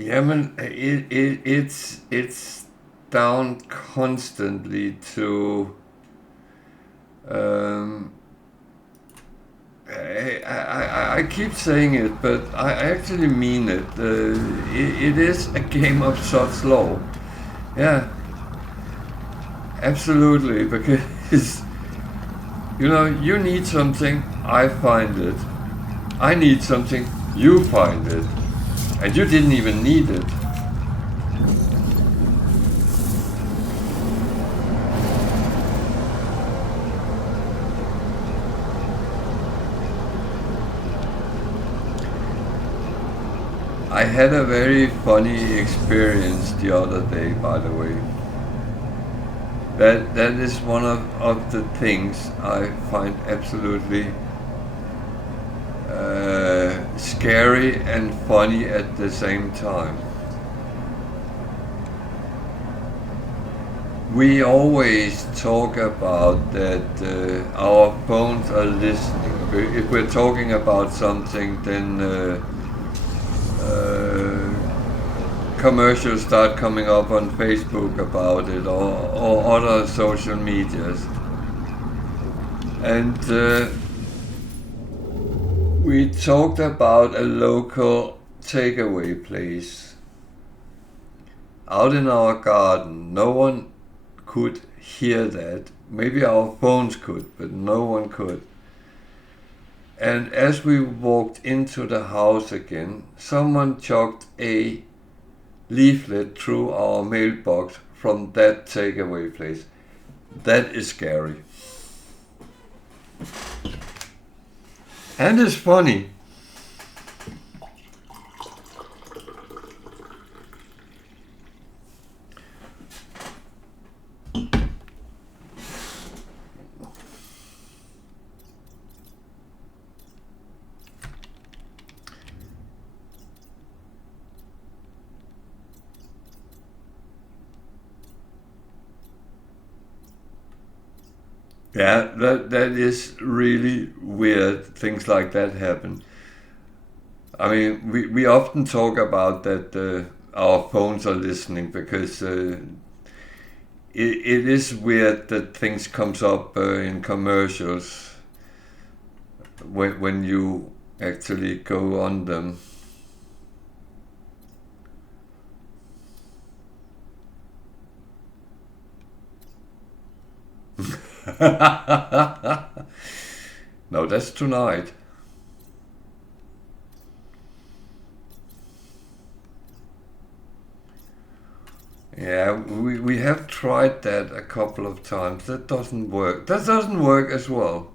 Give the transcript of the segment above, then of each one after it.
Yeah, man, it's down constantly to. Um, I keep saying it, but I actually mean it. It is a game of Sod's Law. Yeah, absolutely. Because, you need something, I find it. I need something, you find it. And you didn't even need it. I had a very funny experience the other day, by the way. That is one of the things I find absolutely scary and funny at the same time. We always talk about that our phones are listening. If we're talking about something, then commercials start coming up on Facebook about it, or other social medias. And we talked about a local takeaway place out in our garden. No one could hear that. Maybe our phones could, but no one could. And as we walked into the house again, someone chucked a leaflet through our mailbox from that takeaway place. That is scary. And it's funny. Yeah, that is really weird. Things like that happen. I mean, we often talk about that our phones are listening because it is weird that things comes up in commercials when you actually go on them. No, that's tonight. Yeah, we have tried that a couple of times. That doesn't work. That doesn't work as well.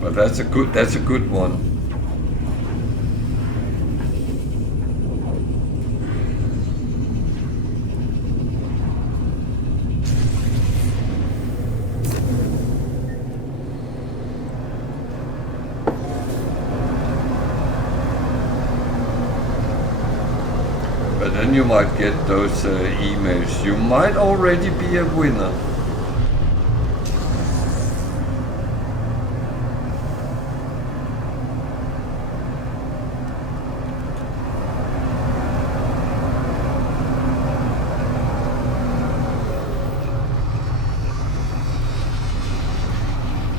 But that's a good one. But then you might get those emails. You might already be a winner.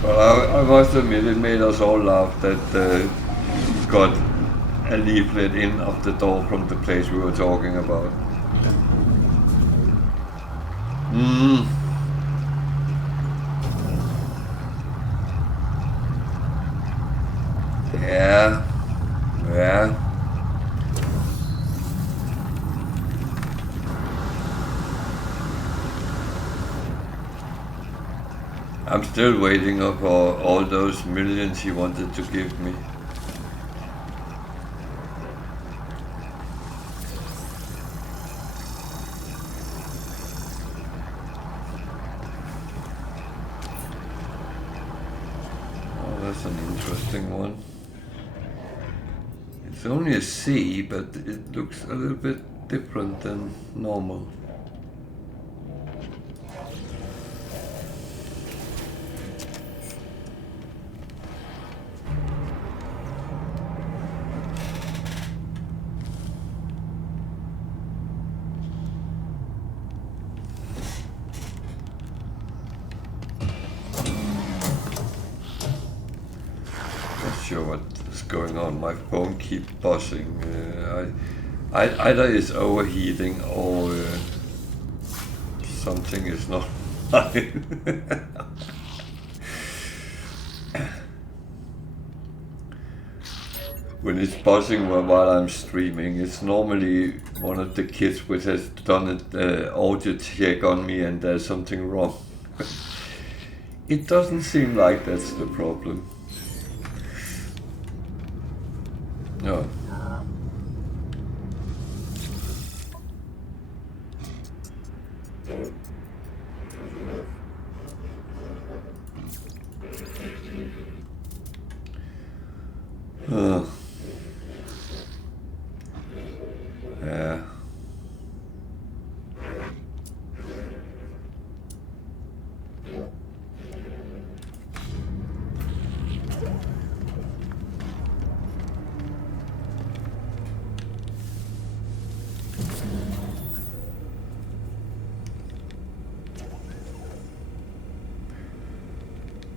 But I must admit, it made us all laugh that got a leaflet in of the door from the place we were talking about. Mm, yeah, yeah. I'm still waiting for all those millions he wanted to give me. Oh, that's an interesting one. It's only a C, but it looks a little bit different than normal. sure what is going on. My phone keeps buzzing. Either it's overheating or something is not right. When it's buzzing while I'm streaming, it's normally one of the kids which has done an audio check on me and there's something wrong. It doesn't seem like that's the problem. No. Yeah.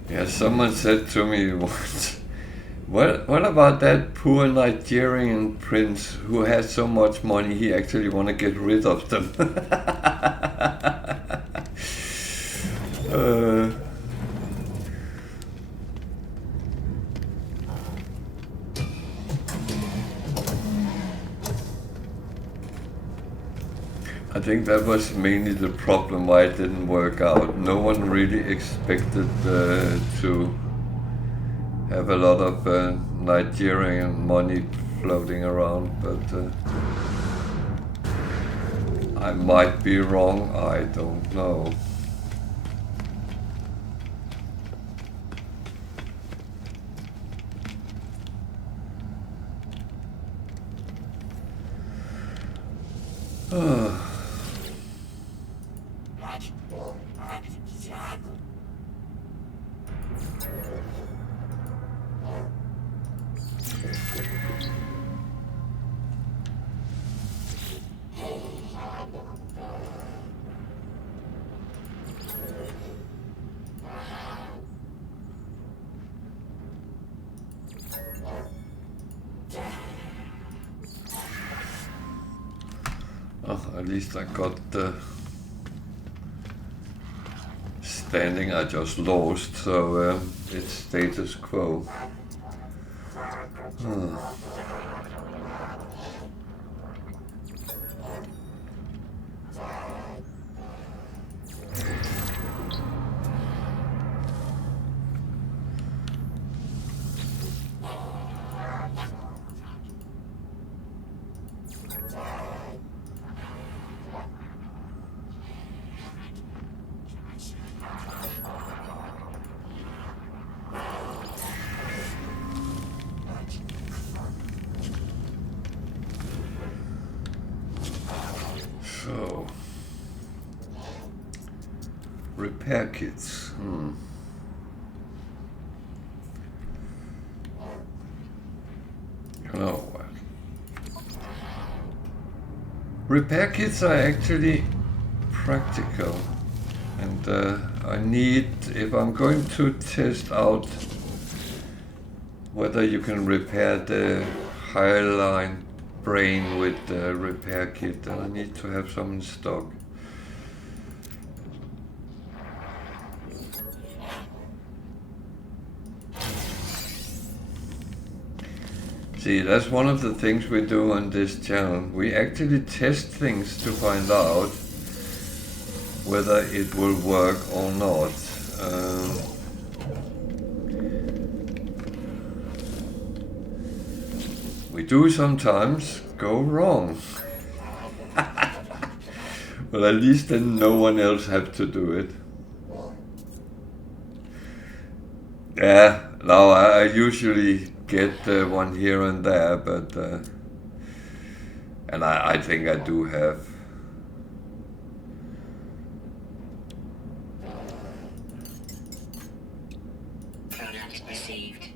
Yeah, someone said to me once, what about that poor Nigerian prince who has so much money he actually want to get rid of them? I think that was mainly the problem why it didn't work out. No one really expected to have a lot of Nigerian money floating around, but I might be wrong, I don't know. At least I got the standing I just lost, so it's status quo. So, repair kits. Oh, repair kits are actually practical, and I need, if I'm going to test out whether you can repair the hyaline brain with the repair kit, then I need to have some in stock. See, that's one of the things we do on this channel. We actually test things to find out whether it will work or not. We do sometimes go wrong. But at least then no one else have to do it. Yeah, now I usually get one here and there, but and I think I do have. Product received.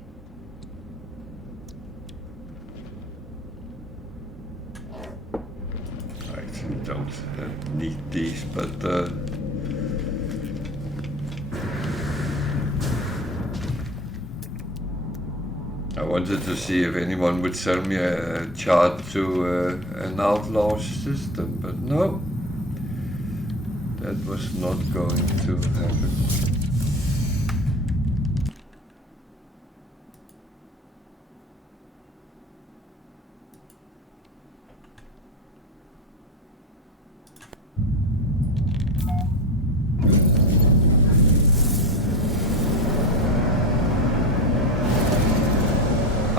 I actually don't need these, but I wanted to see if anyone would sell me a chart to an outlaw system, but no, that was not going to happen.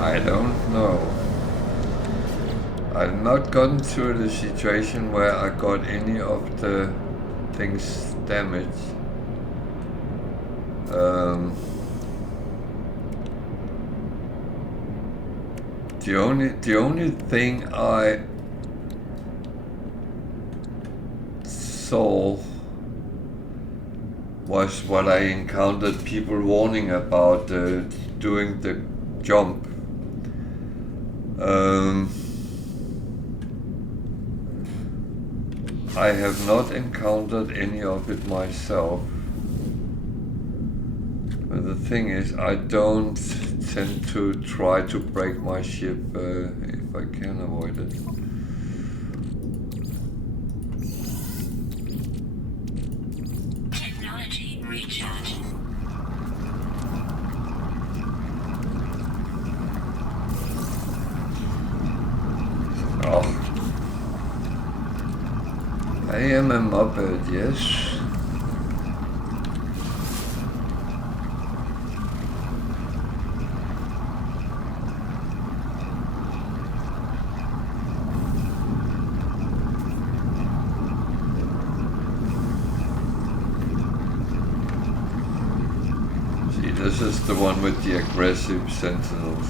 I don't know. I've not gotten to the situation where I got any of the things damaged. The only thing I saw was what I encountered people warning about doing the jump. I have not encountered any of it myself. But the thing is, I don't tend to try to break my ship if I can avoid it. Technology recharge. Oh. I am a Muppet, yes. See, this is the one with the aggressive sentinels.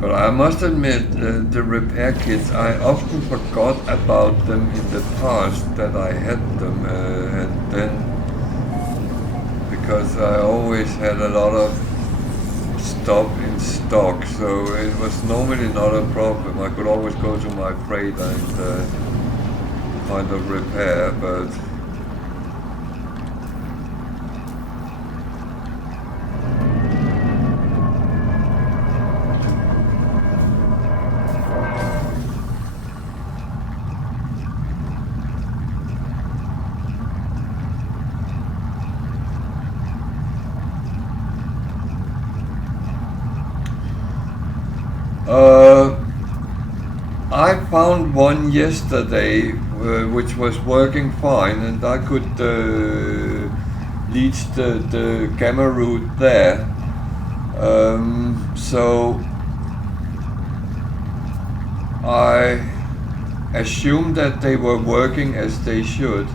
But I must admit, the repair kits, I often forgot about them in the past that I had them, and then because I always had a lot of stuff in stock, so it was normally not a problem. I could always go to my freighter and find a repair, but I found one yesterday which was working fine, and I could reach the gamma route there. So I assumed that they were working as they should.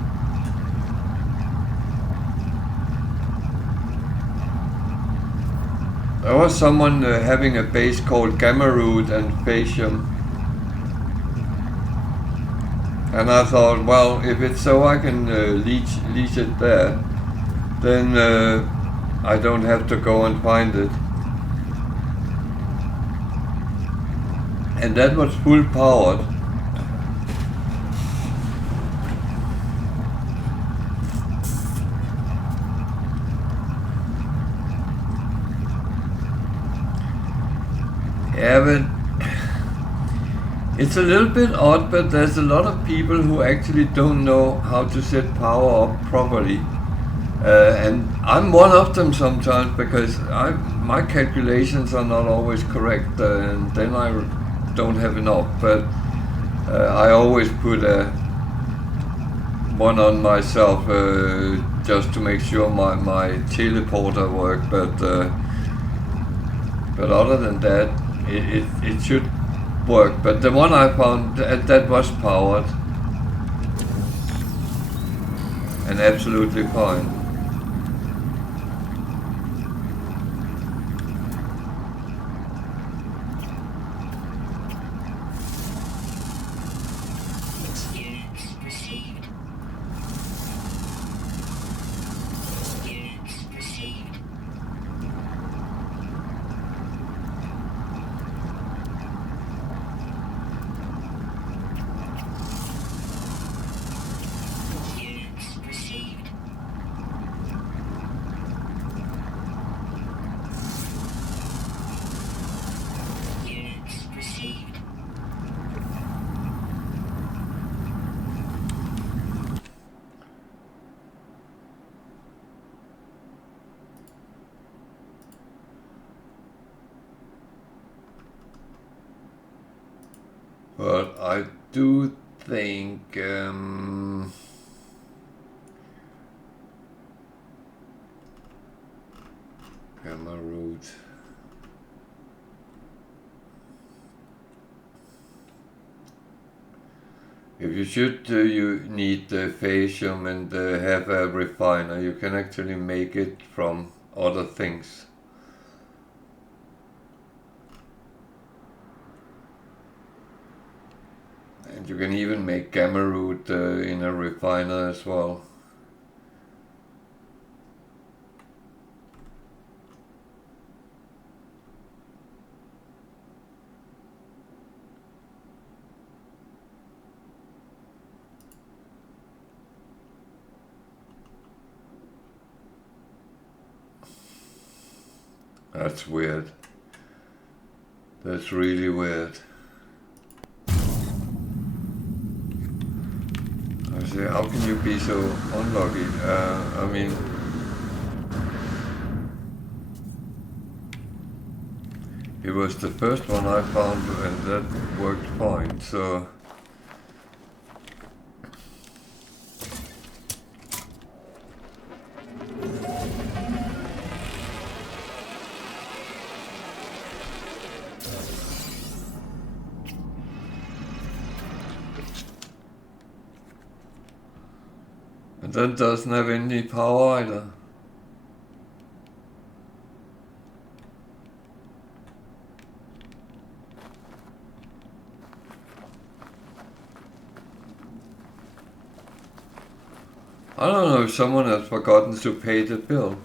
There was someone having a base called Gamma Root and Phasium. And I thought, well, if it's so I can leech it there, then I don't have to go and find it. And that was full powered. Yeah, but it's a little bit odd, but there's a lot of people who actually don't know how to set power up properly. And I'm one of them sometimes, because my calculations are not always correct, and then I don't have enough. But I always put one on myself just to make sure my teleporter worked. But other than that, it should work. But the one I found that was powered and absolutely fine. But I do think gamma root. If you should, you need the phasium and have a refiner. You can actually make it from other things. And you can even make gamma root in a refiner as well. That's weird. That's really weird. I say, how can you be so unlucky? I mean, it was the first one I found and that worked fine, so... And that doesn't have any power either. I don't know if someone has forgotten to pay the bill.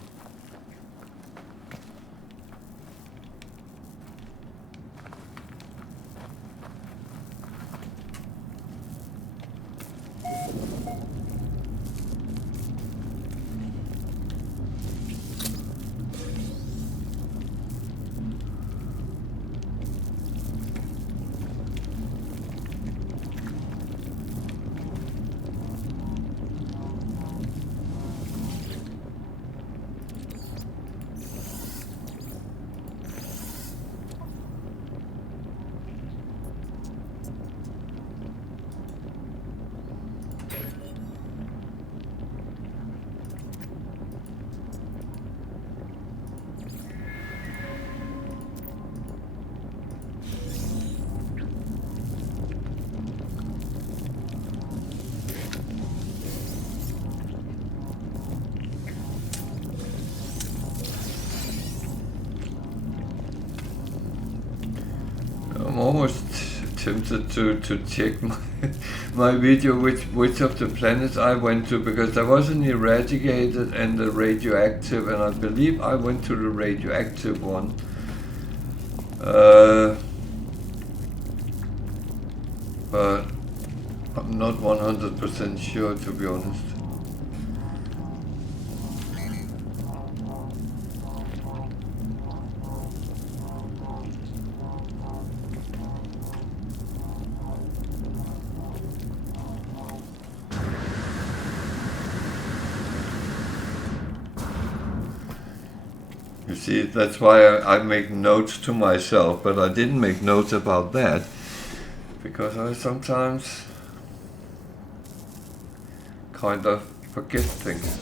I'm almost tempted to check my video which of the planets I went to, because there was an eradicated and the radioactive, and I believe I went to the radioactive one. But I'm not 100% sure, to be honest. You see, that's why I make notes to myself, but I didn't make notes about that, because I sometimes kind of forget things.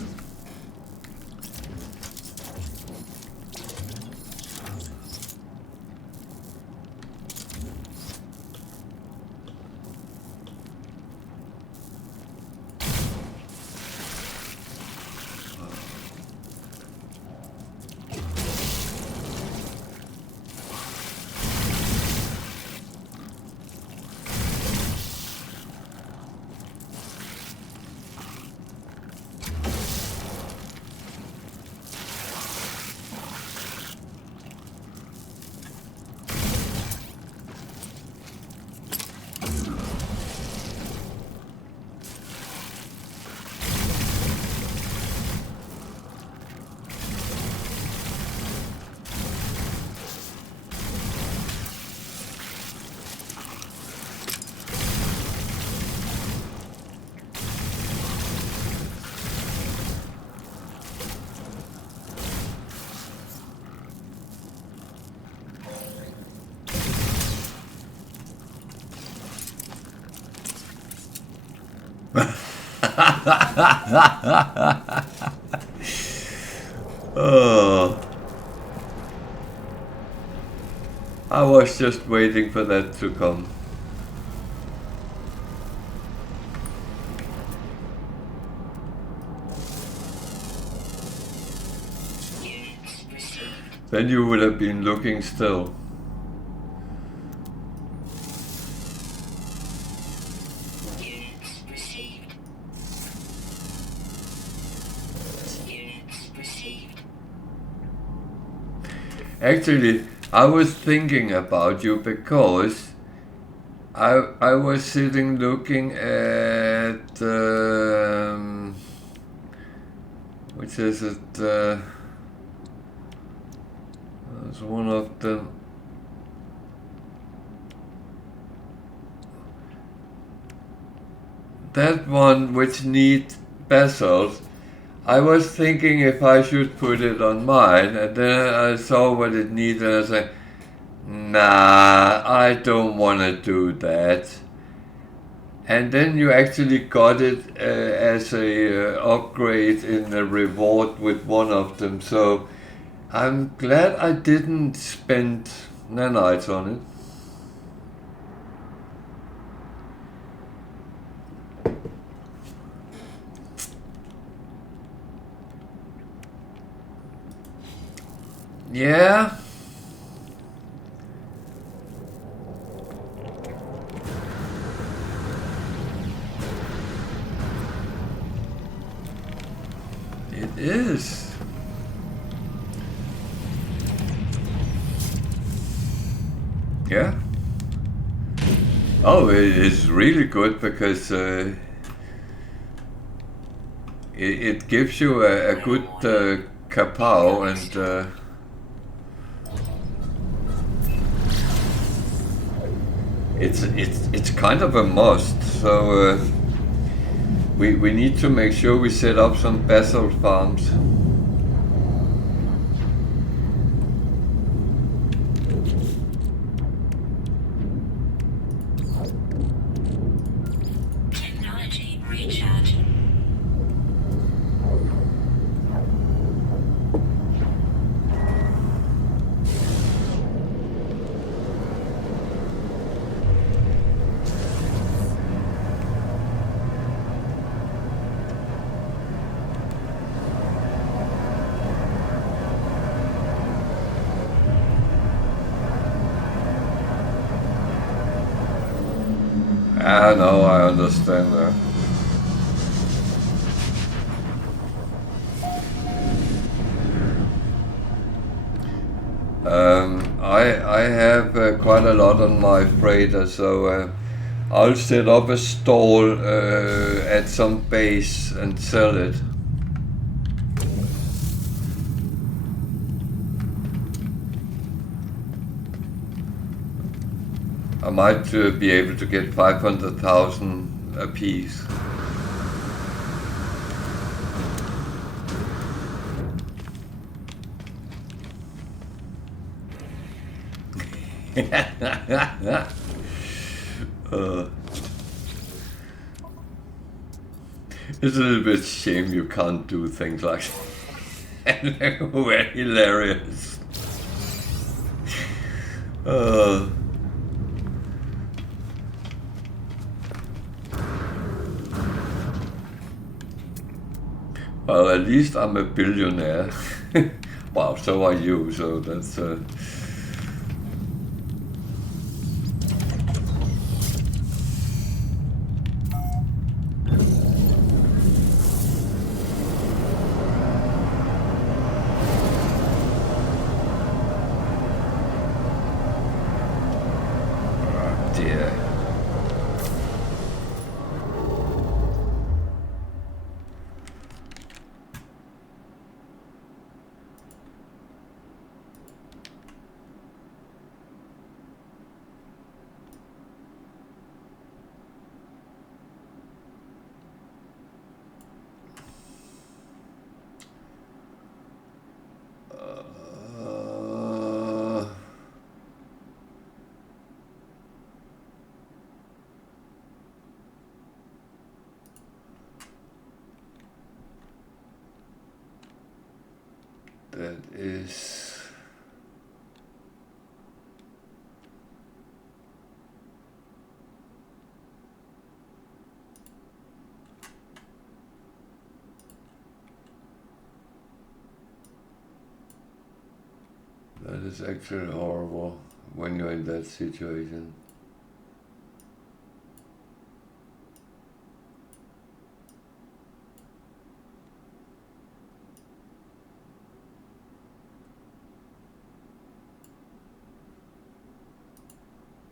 Oh, I was just waiting for that to come. Units received. Then you would have been looking still. Units received. Units received. Actually, I was thinking about you because I was sitting looking at which is it? There's one of them. That one which needs bezels. I was thinking if I should put it on mine, and then I saw what it needs, and I said, nah, I don't want to do that. And then you actually got it as a upgrade in the reward with one of them. So I'm glad I didn't spend nanites on it. Yeah. It is. Yeah. Oh, it is really good because it gives you a good kapow, and it's kind of a must. So we need to make sure we set up some basil farms. Technology recharge. Ah, no, I understand that. I have quite a lot on my freighter, so I'll set up a stall at some base and sell it. I might be able to get 500,000 a piece. uh, it's a little bit shame you can't do things like that. Very hilarious. Well, at least I'm a billionaire. Wow, so are you, so that's... oh dear. That is... That is actually horrible when you're in that situation.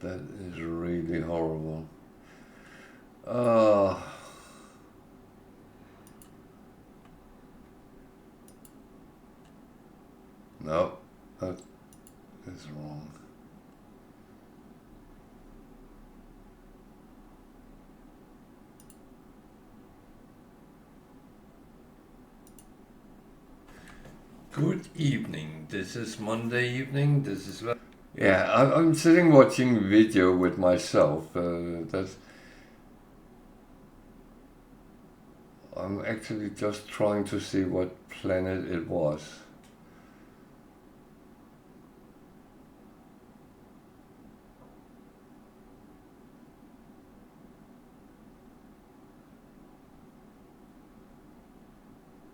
That is really horrible. No, that is wrong. Good evening. This is Monday evening. This is... Yeah, I'm sitting watching video with myself. I'm actually just trying to see what planet it was.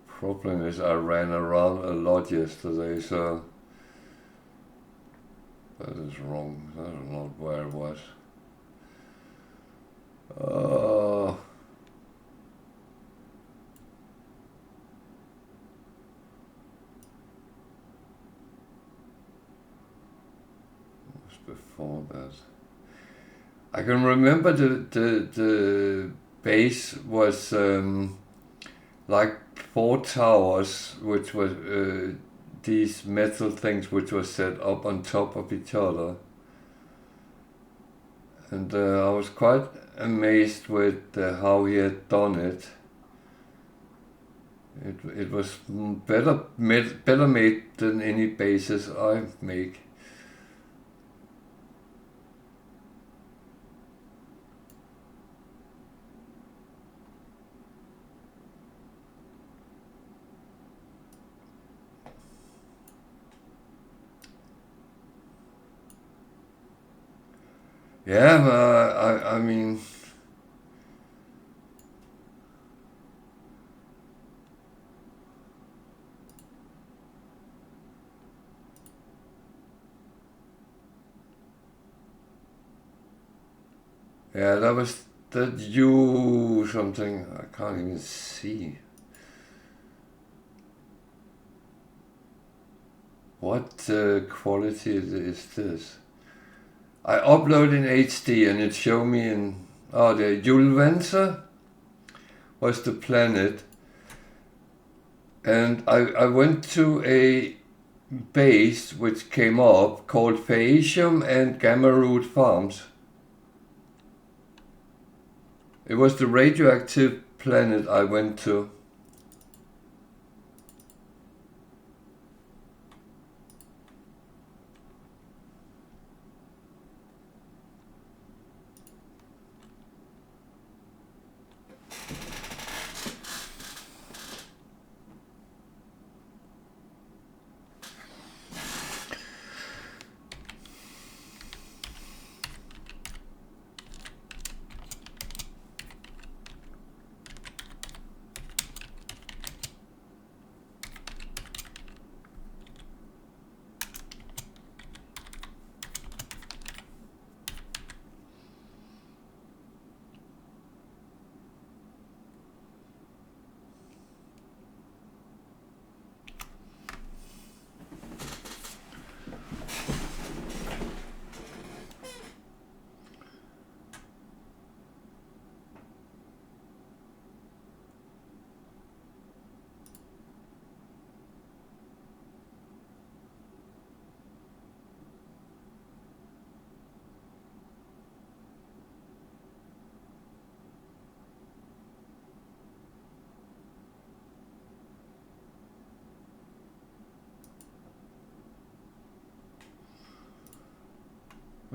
Problem is I ran around a lot yesterday, so that is wrong. That's not where it was. Before that, I can remember the base was like 4 towers, which was these metal things which were set up on top of each other, and I was quite amazed with how he had done it. It was better made than any bases I make. Yeah, I mean, yeah, that was that you something I can't even see. What quality is this? I upload in HD and it showed me in... Oh, the Julvenser was the planet. And I went to a base which came up called Phaeacium and Gamma Root Farms. It was the radioactive planet I went to.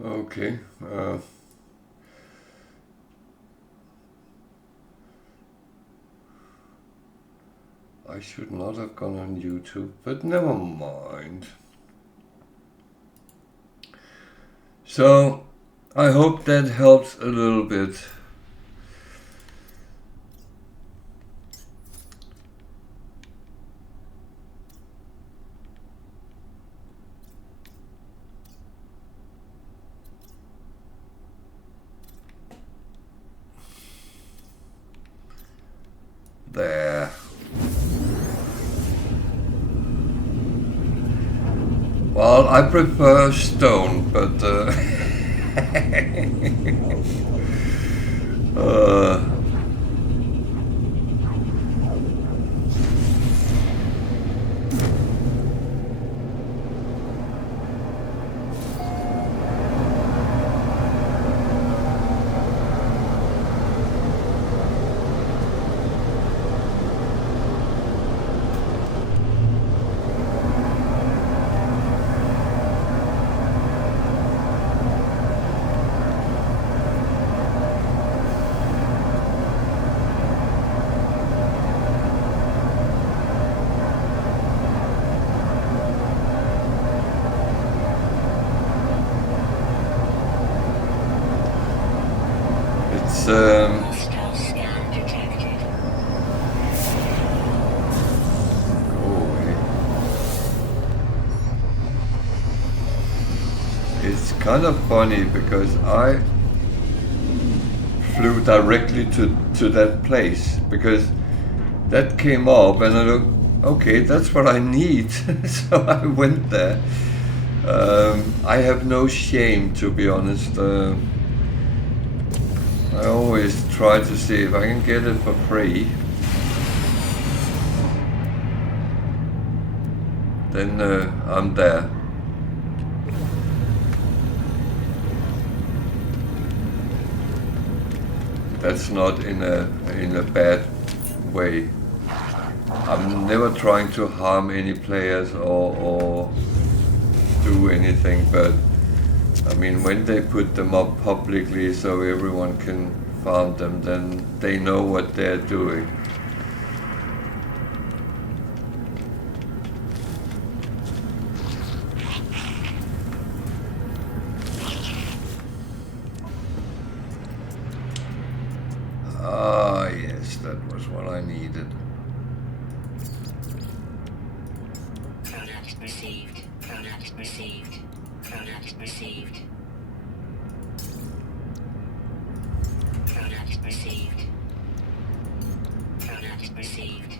Okay. I I should not have gone on YouTube, but never mind. So, I hope that helps a little bit. There. Well, I prefer stone, but it's Hostile scan detected. go away. It's kind of funny because I flew directly to that place because that came up and I looked, okay, that's what I need. So I went there. I have no shame, to be honest. I always try to see if I can get it for free. Then I'm there. That's not in a bad way. I'm never trying to harm any players or do anything, but I mean, when they put them up publicly so everyone can find them, then they know what they're doing. Ah, yes, that was what I needed. Product received. Product received. Product received. Product received. Product received.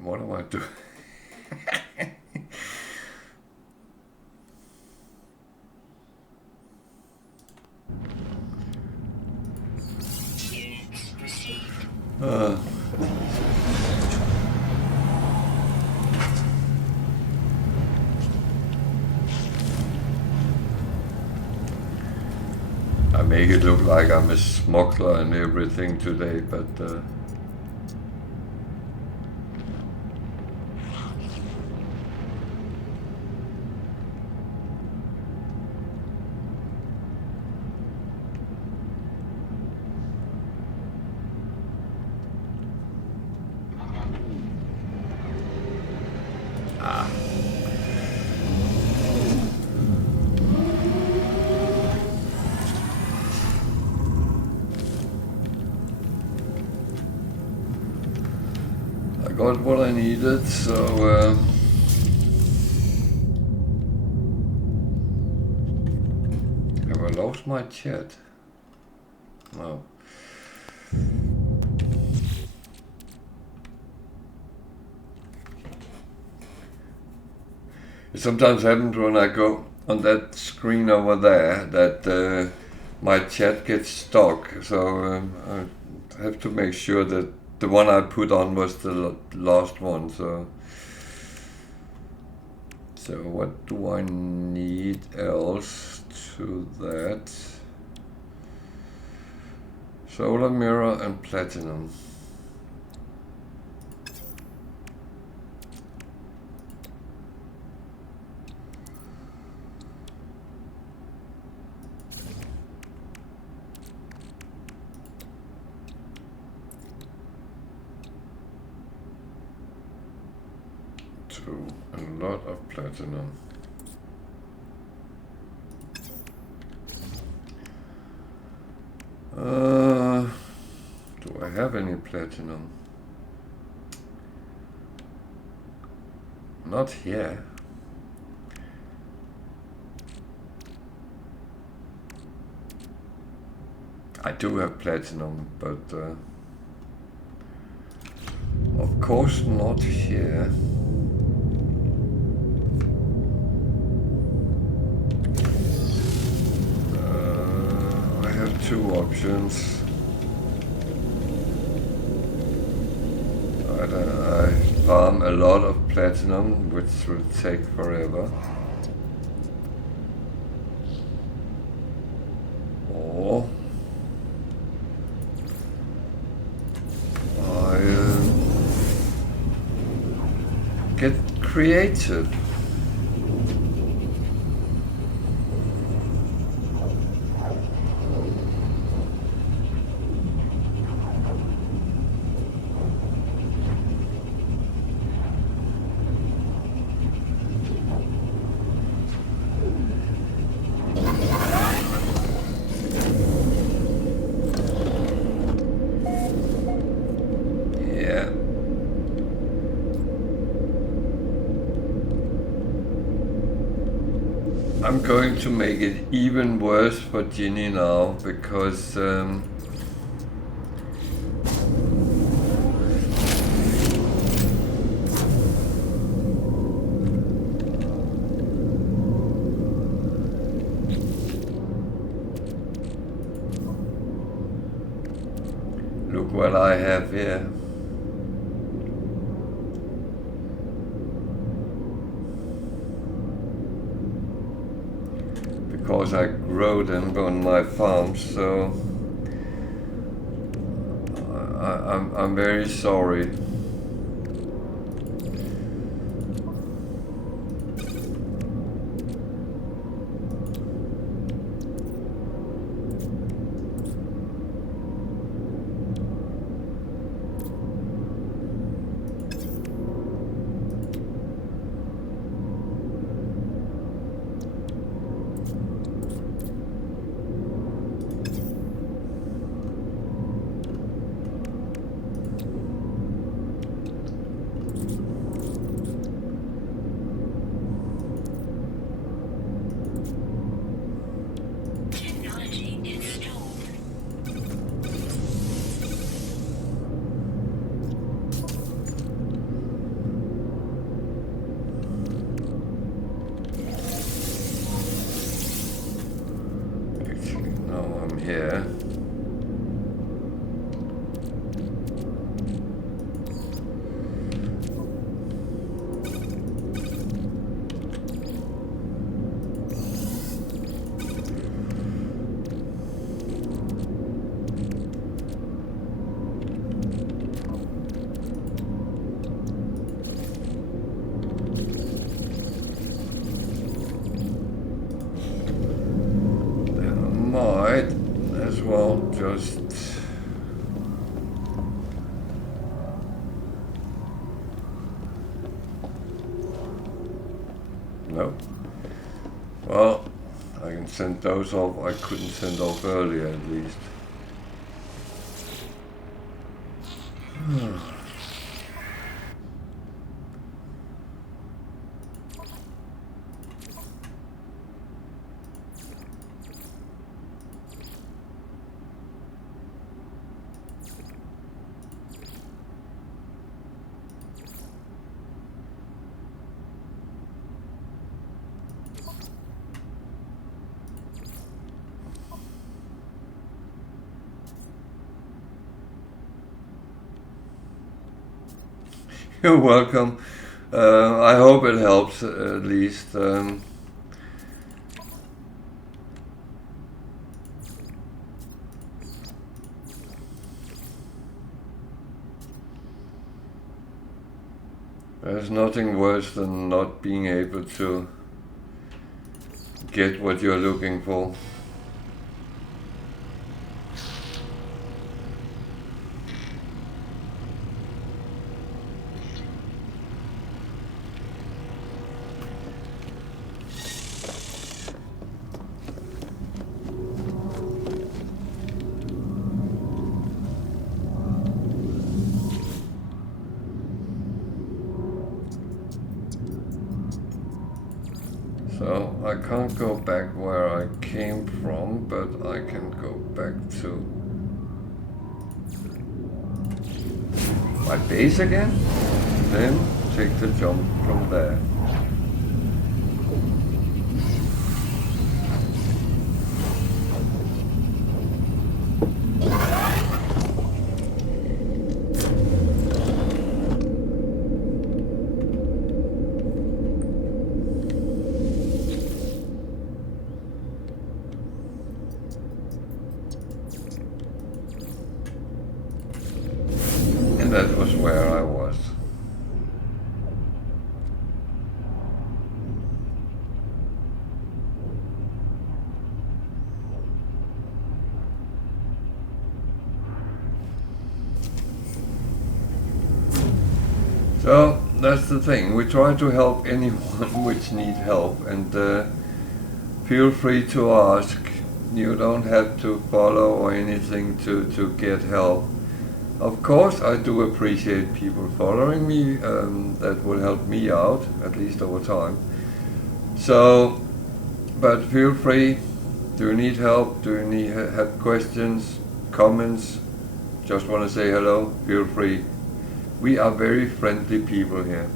What am I doing? Units received. I make it look like I'm a smuggler and everything today, but I got what I needed, so have I lost my chat? No. It sometimes happens when I go on that screen over there that my chat gets stuck. So I have to make sure that the one I put on was the last one. So what do I need else to that? Solar mirror and platinum. A lot of platinum. Do I have any platinum? Not here. I do have platinum, but of course not here. I have two options. I farm a lot of platinum, which will take forever. Or I get creative. I'm going to make it even worse for Ginny now, because look what I have here. Because I grow them on my farm, so I'm very sorry. Here. No. Well, I can send those off. I couldn't send off earlier, at least. You're welcome. I hope it helps at least. There's nothing worse than not being able to get what you're looking for. So I can't go back where I came from, but I can go back to my base again, then take the jump from there. And that was where I was. So that's the thing. We try to help anyone which need help, and feel free to ask. You don't have to follow or anything to get help. Of course, I do appreciate people following me. That will help me out, at least over time. So, but feel free. Do you need help? Do you need have questions, comments? Just want to say hello? Feel free. We are very friendly people here.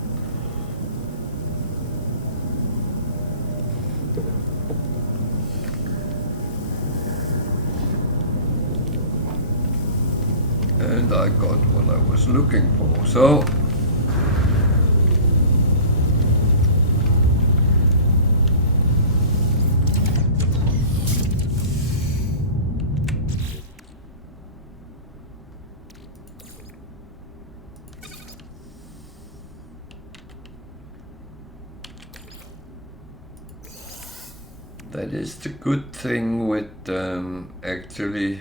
And I got what I was looking for. So, that is the good thing with actually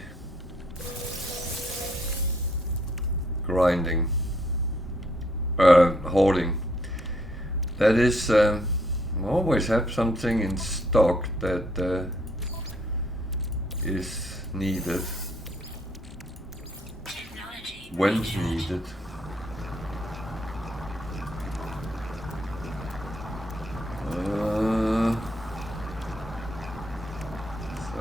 grinding, hoarding. That is, always have something in stock that is needed Technology when recharge. needed. So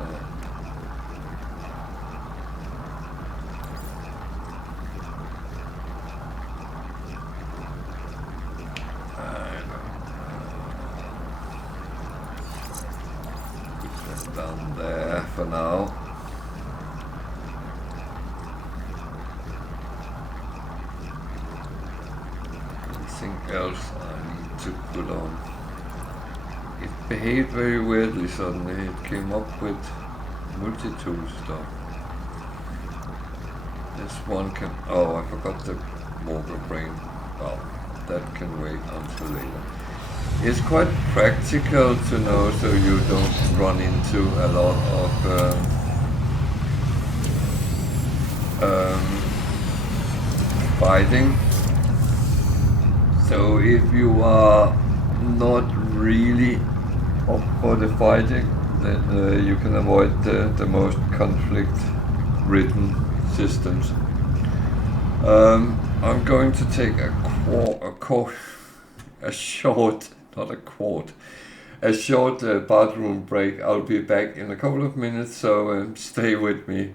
put that down there for now. Anything else I need to put on? It behaved very weirdly suddenly. It came up with multi-tool stuff. This one can... Oh, I forgot the mortal brain. Well, that can wait until later. It's quite practical to know so you don't run into a lot of fighting. So if you are not really up for the fighting, then you can avoid the most conflict-ridden systems. I'm going to take a short bathroom break. I'll be back in a couple of minutes, so stay with me.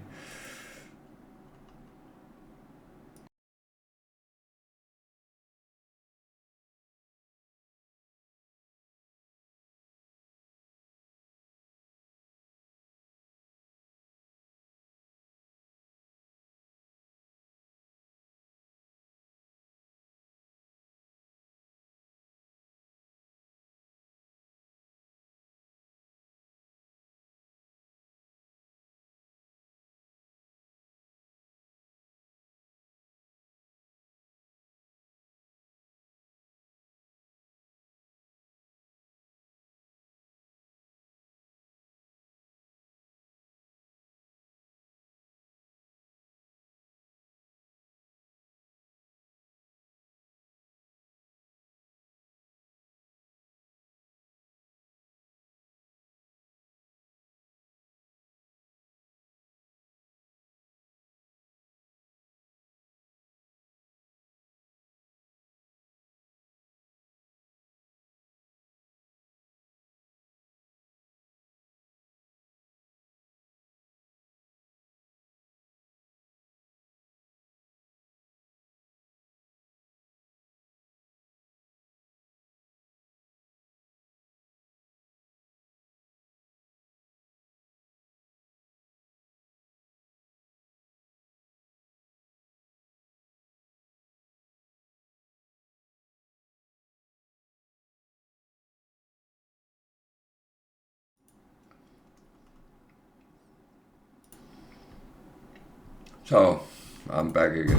So, I'm back again.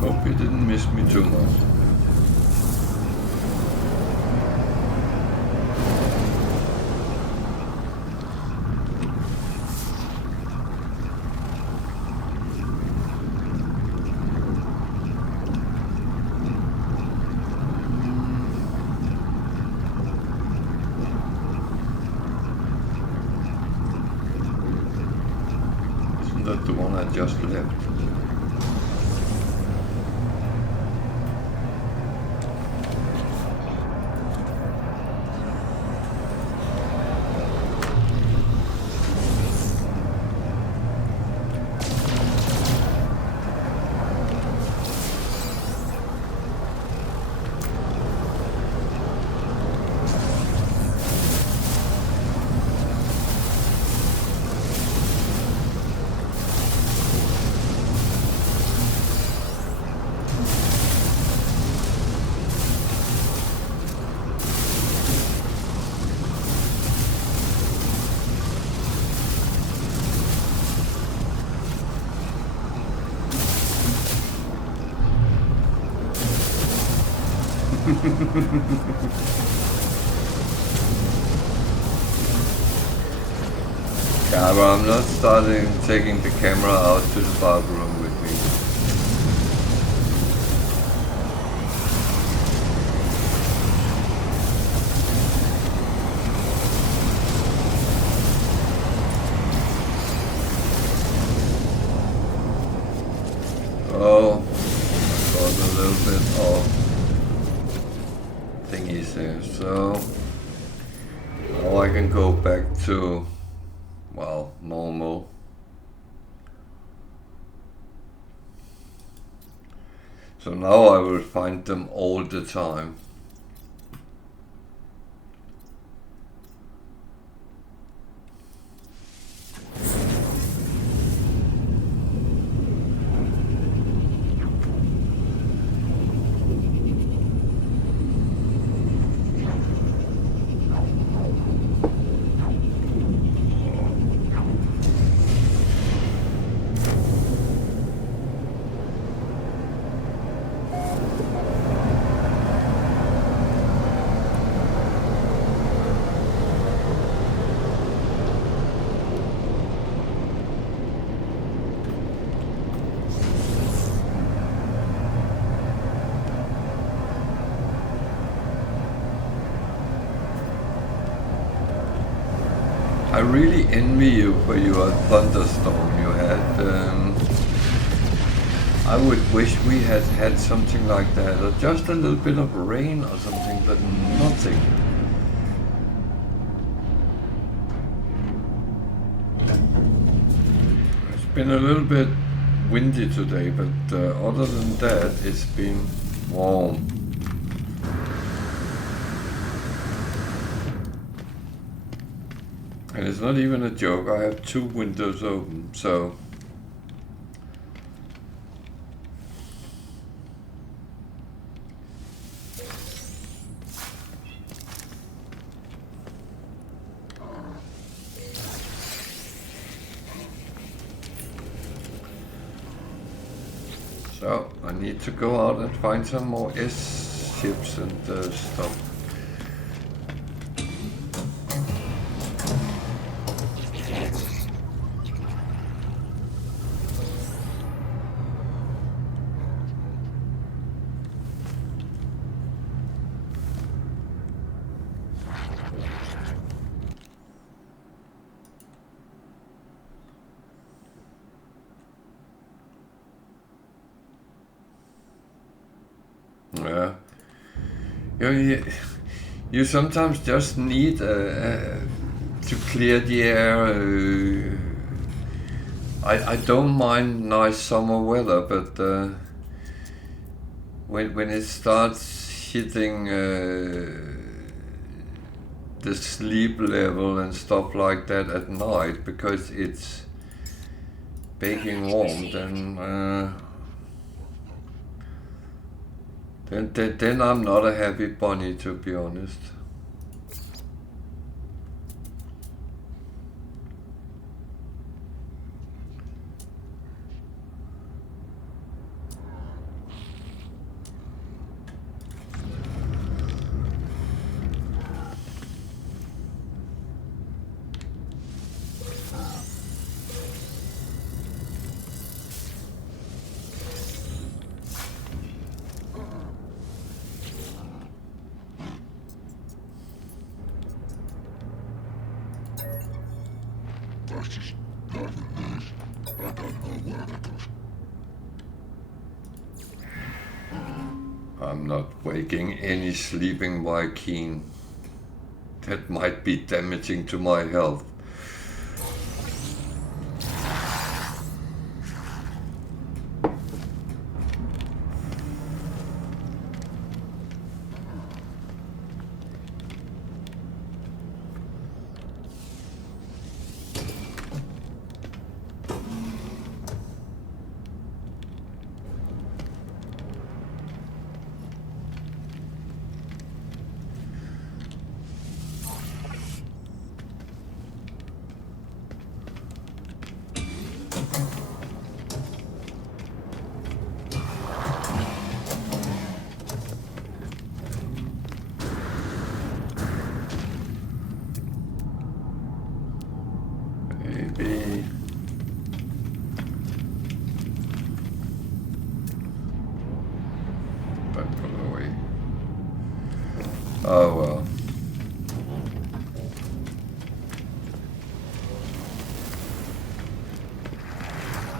Hope you didn't miss me too much. Isn't that the one I just left? Yeah, but I'm not taking the camera out to the bathroom with me. Oh, got a little bit of thingies there, so now I can go back to, well, normal. So now I will find them all the time. I really envy you for your thunderstorm you had. I would wish we had had something like that, or just a little bit of rain or something, but nothing. It's been a little bit windy today, but other than that, it's been warm. And it's not even a joke, I have 2 windows open, so... So, I need to go out and find some more S ships and stuff. Yeah. You sometimes just need to clear the air. I don't mind nice summer weather, but when it starts hitting the sleep level and stuff like that at night, because it's baking warm, then I'm not a happy bunny, to be honest. I'm not waking any sleeping Viking. That might be damaging to my health. Maybe. But put it away. Oh well.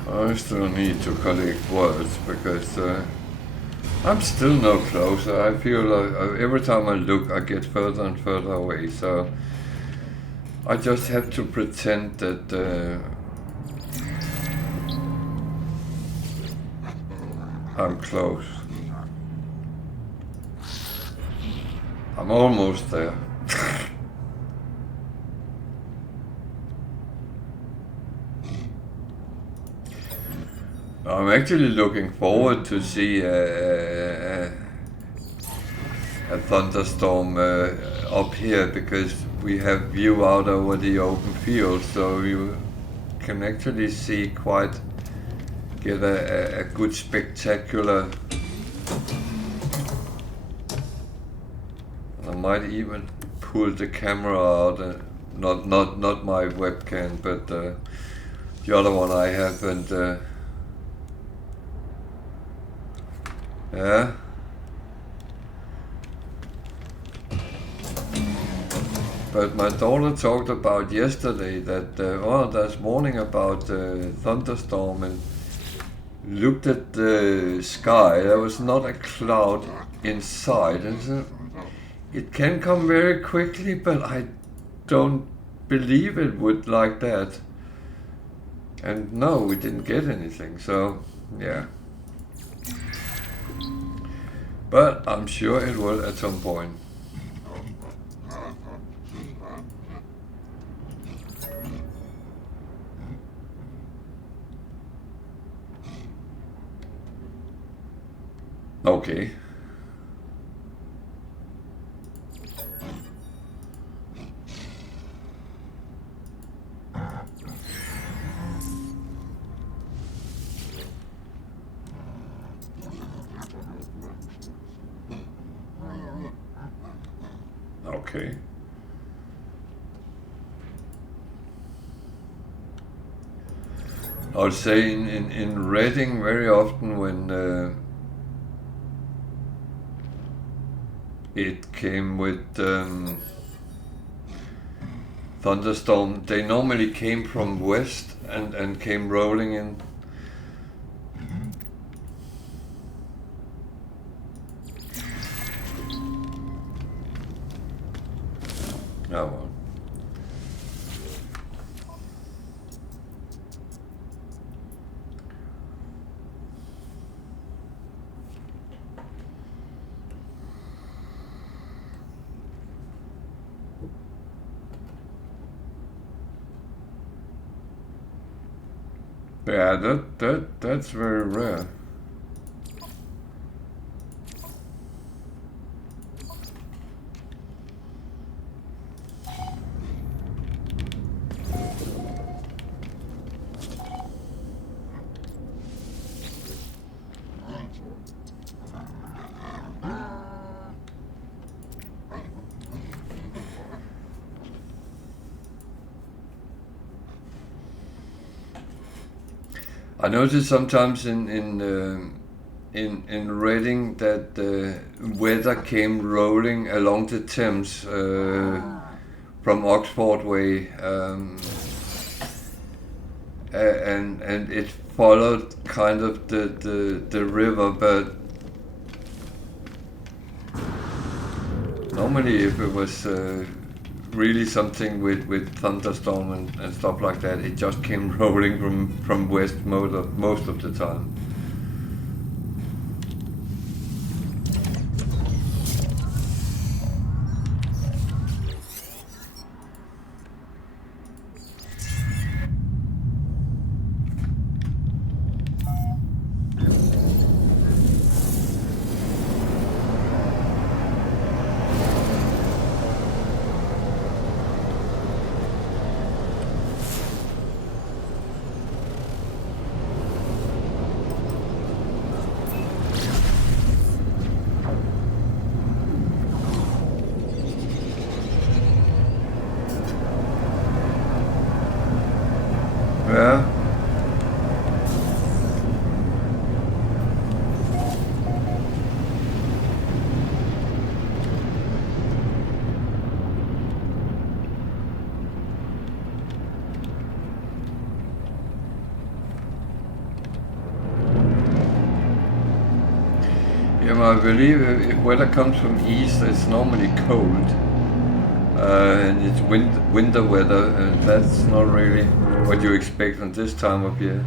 I still need to collect words because I'm still no closer. I feel like every time I look I get further and further away, so I just have to pretend that I'm close. I'm almost there. I'm actually looking forward to see a thunderstorm up here because we have view out over the open field, so you can actually see get a good spectacular. I might even pull the camera out, not my webcam, but the other one I have, and yeah. But my daughter talked about yesterday that there's warning about thunderstorm, and looked at the sky. There was not a cloud inside, and so it can come very quickly, but I don't believe it would like that. And no, we didn't get anything, so yeah. But I'm sure it will at some point. Okay. Okay. I would say in Reading very often when it came with thunderstorm, they normally came from west and came rolling in. Oh well. Yeah, that's very rare. I notice sometimes in Reading that the weather came rolling along the Thames from Oxford Way, and it followed kind of the river, but normally if it was really something with thunderstorm and stuff like that, it just came rolling from west most of the time. Yeah. I believe if weather comes from east, it's normally cold, and it's winter weather, and that's not really what you expect on this time of year.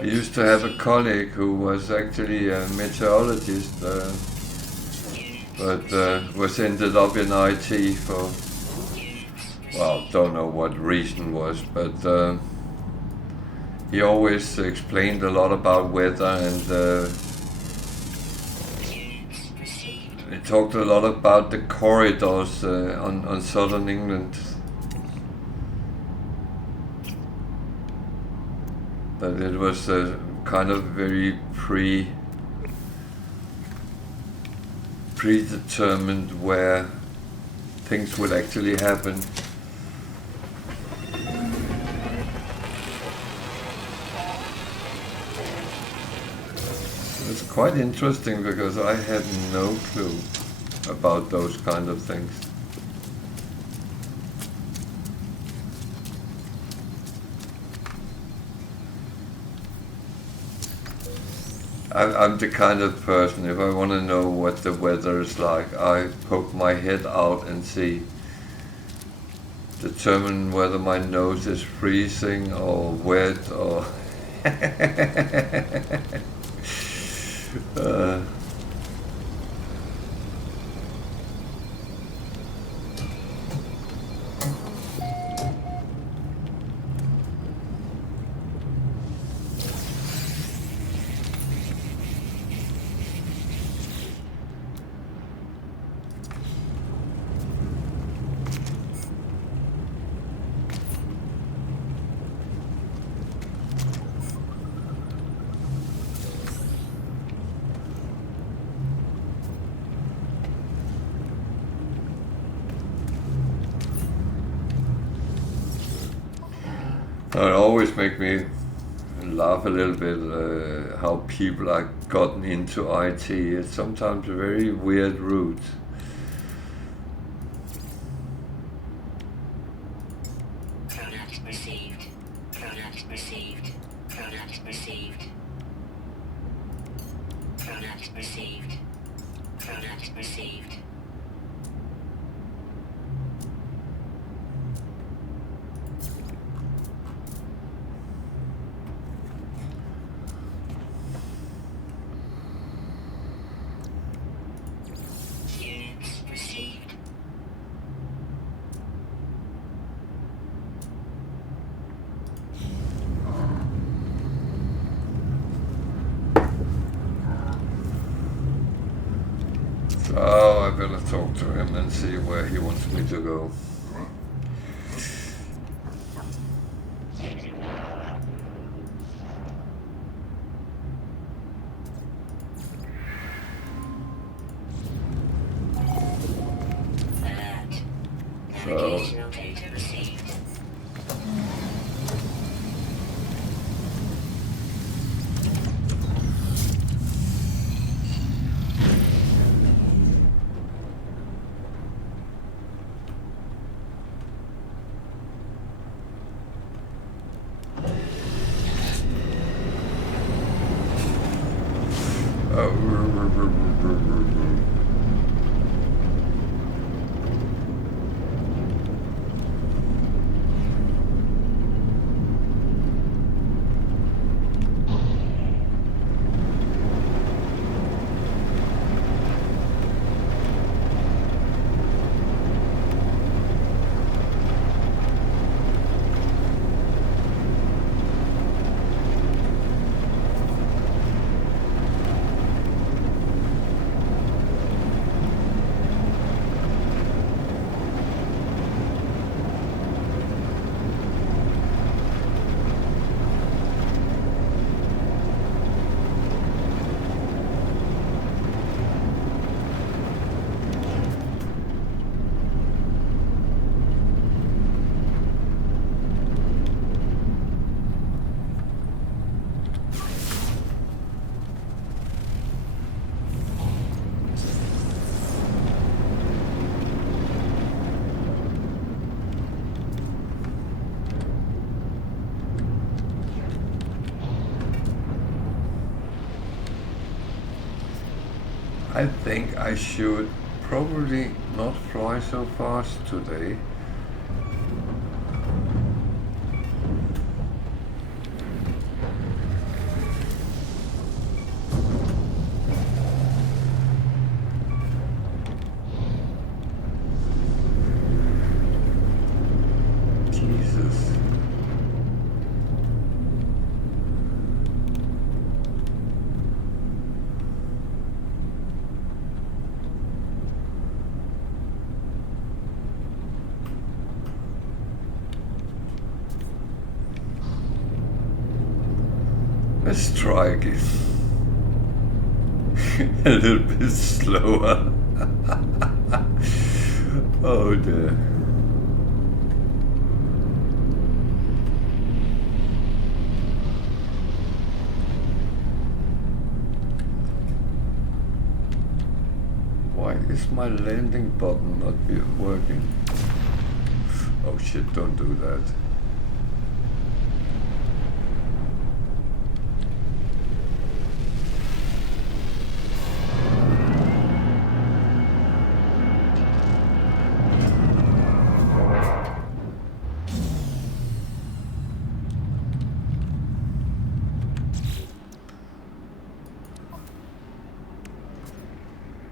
I used to have a colleague who was actually a meteorologist, but was ended up in IT for, well, don't know what reason was, but he always explained a lot about weather, and he talked a lot about the corridors on southern England. That it was kind of very predetermined where things would actually happen. It's quite interesting because I had no clue about those kind of things. I'm the kind of person, if I want to know what the weather is like, I poke my head out and see, determine whether my nose is freezing or wet or it always makes me laugh a little bit how people are gotten into IT. It's sometimes a very weird route. Product received. Product received. Product received. Product received. Product received. Oh, I better talk to him and see where he wants me to go. Alert. So, Navigational data received. I think I should probably not fly so fast today. Jesus. Let's try again. A little bit slower. Oh dear. Why is my landing button not working? Oh shit, don't do that.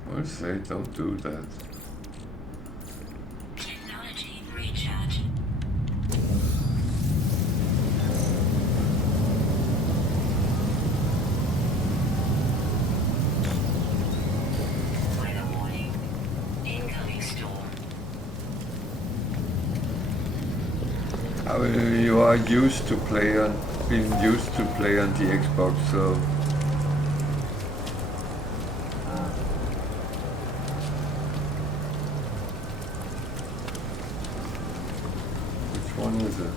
I say don't do that. Technology recharge. Weather warning. Incoming storm. I mean, you are used to play on, been used to play on the Xbox, so. Which one is it?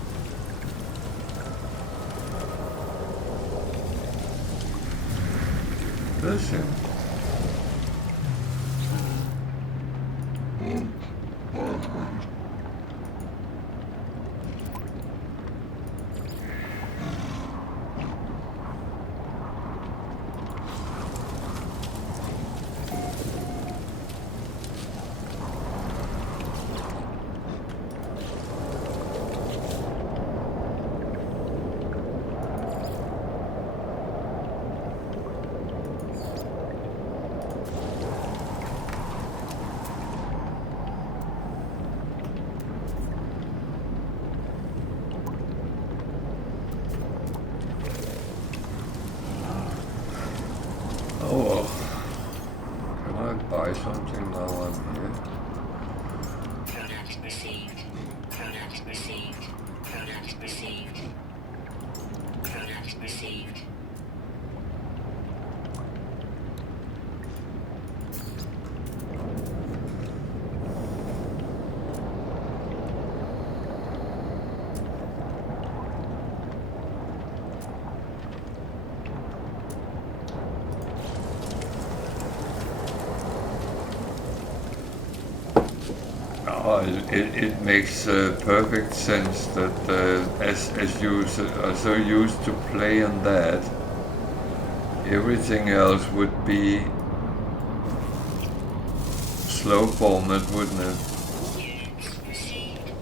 Listen. try something now I'm here. Product received. Product received. Product received. Product received. It makes perfect sense that as you are so used to play on that, everything else would be slow format, wouldn't it? Units received.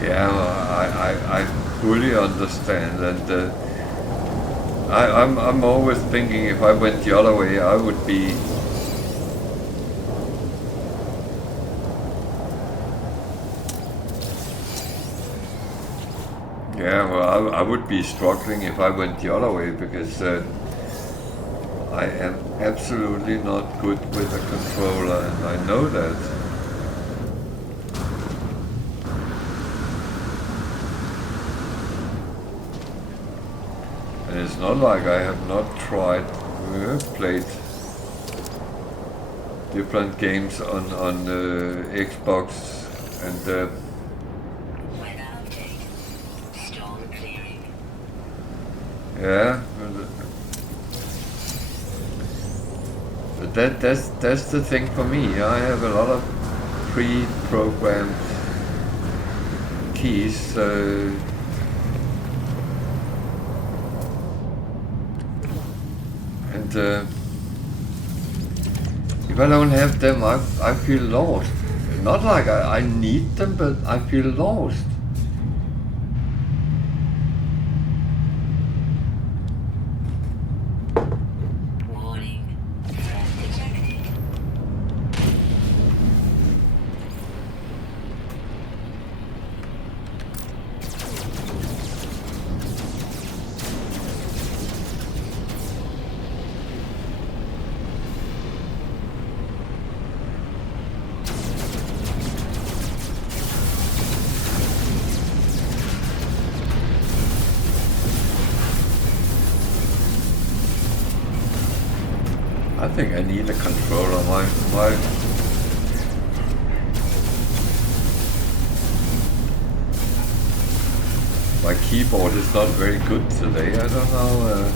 Yeah, I fully understand, and I'm always thinking if I went the other way, I would be. Yeah, well, I would be struggling if I went the other way because I am absolutely not good with a controller, and I know that. And it's not like I have not tried, played different games on Xbox, and Weather update. Storm clearing. yeah, but that's the thing for me. I have a lot of pre-programmed keys. And if I don't have them, I feel lost. Not like I need them, but I feel lost. Warning. Threat detected. I think I need a controller. My keyboard is not very good today. I don't know.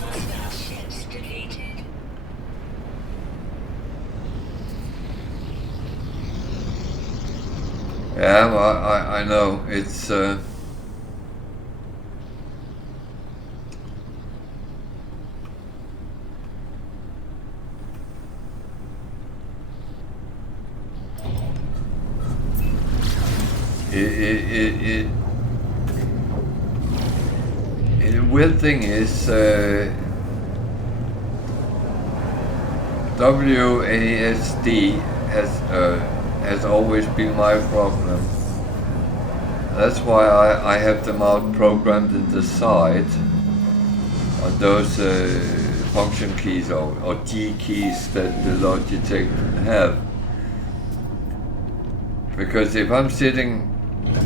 Hostile ships deleted. Yeah, well, I know it's. The weird thing is WASD has always been my problem. That's why I have them out programmed in the side on those function keys or G keys that the Logitech have. Because if I'm sitting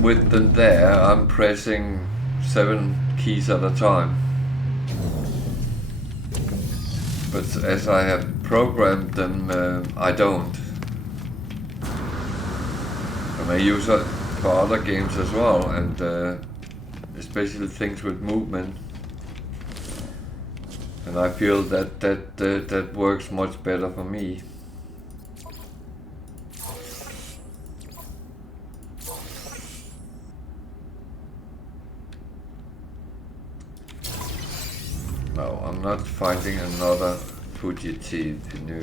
with them there, I'm pressing 7 keys at a time. But as I have programmed them, I don't. And I use it for other games as well, and especially things with movement. And I feel that works much better for me. No, I'm not finding another fugitive. No.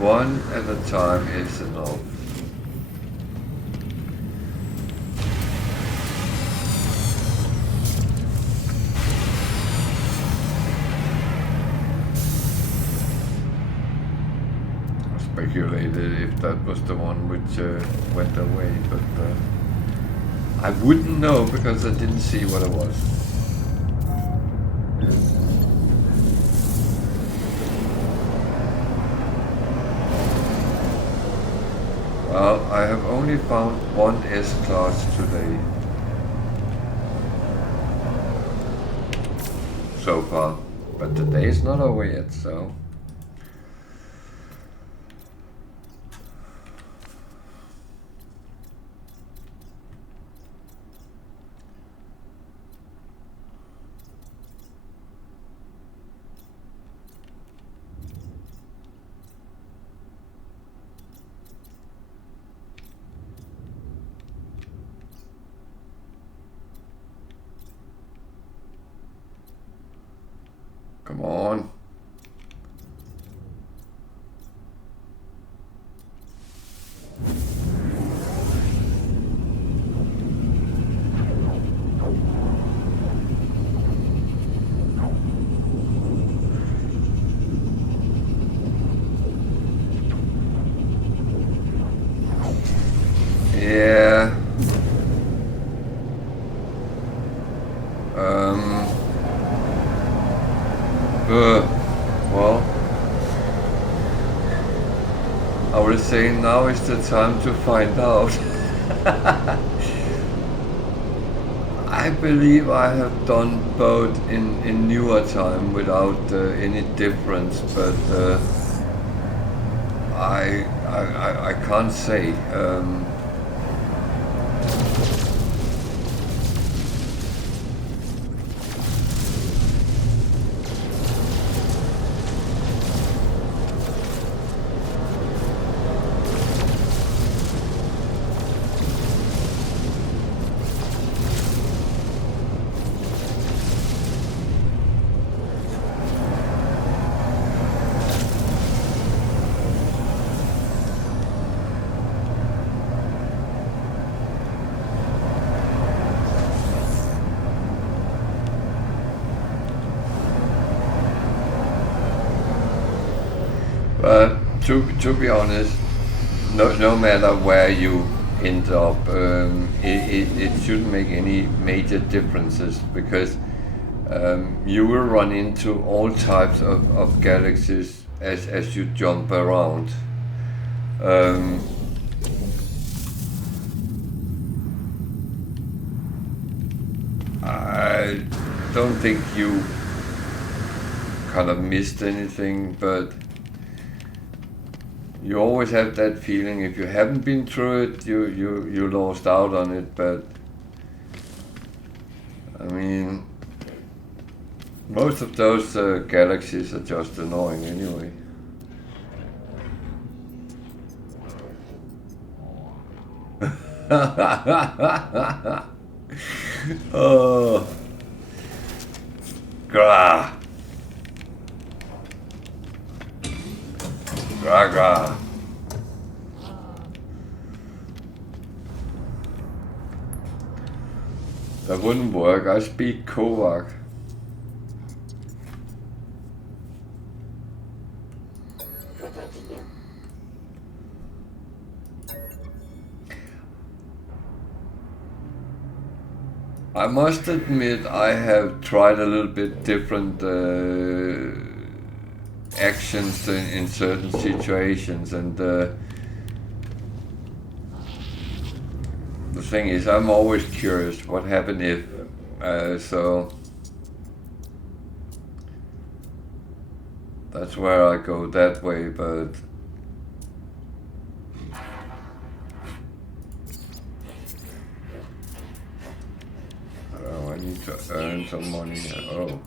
One at a time is enough. Speculated if that was the one which went away, but I wouldn't know because I didn't see what it was. Well, I have only found one S-Class today. So far. But the day is not over yet, so... Come on. Yeah. Well, I was saying now is the time to find out. I believe I have done both in newer time without any difference, but I can't say. But to be honest, no matter where you end up, it shouldn't make any major differences because you will run into all types of galaxies as you jump around. I don't think you kind of missed anything, but you always have that feeling. If you haven't been through it, you lost out on it. But I mean, most of those galaxies are just annoying anyway. Oh, gra, gra, gra. That wouldn't work. I speak Kovac. I must admit I have tried a little bit different actions in certain situations, and the thing is I'm always curious what happened if, so that's where I go that way, but I need to earn some money. Oh.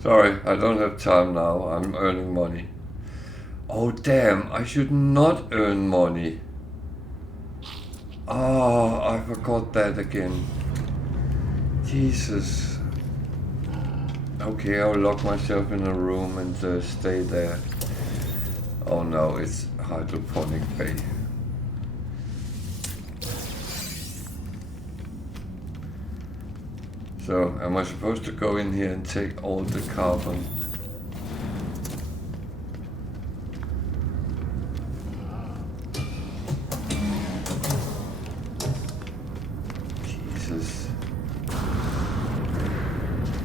Sorry, I don't have time now. I'm earning money. Oh damn, I should not earn money. Oh, I forgot that again. Jesus. Okay, I'll lock myself in a room and stay there. Oh no, it's hydroponic bay. So, am I supposed to go in here and take all the carbon? Jesus.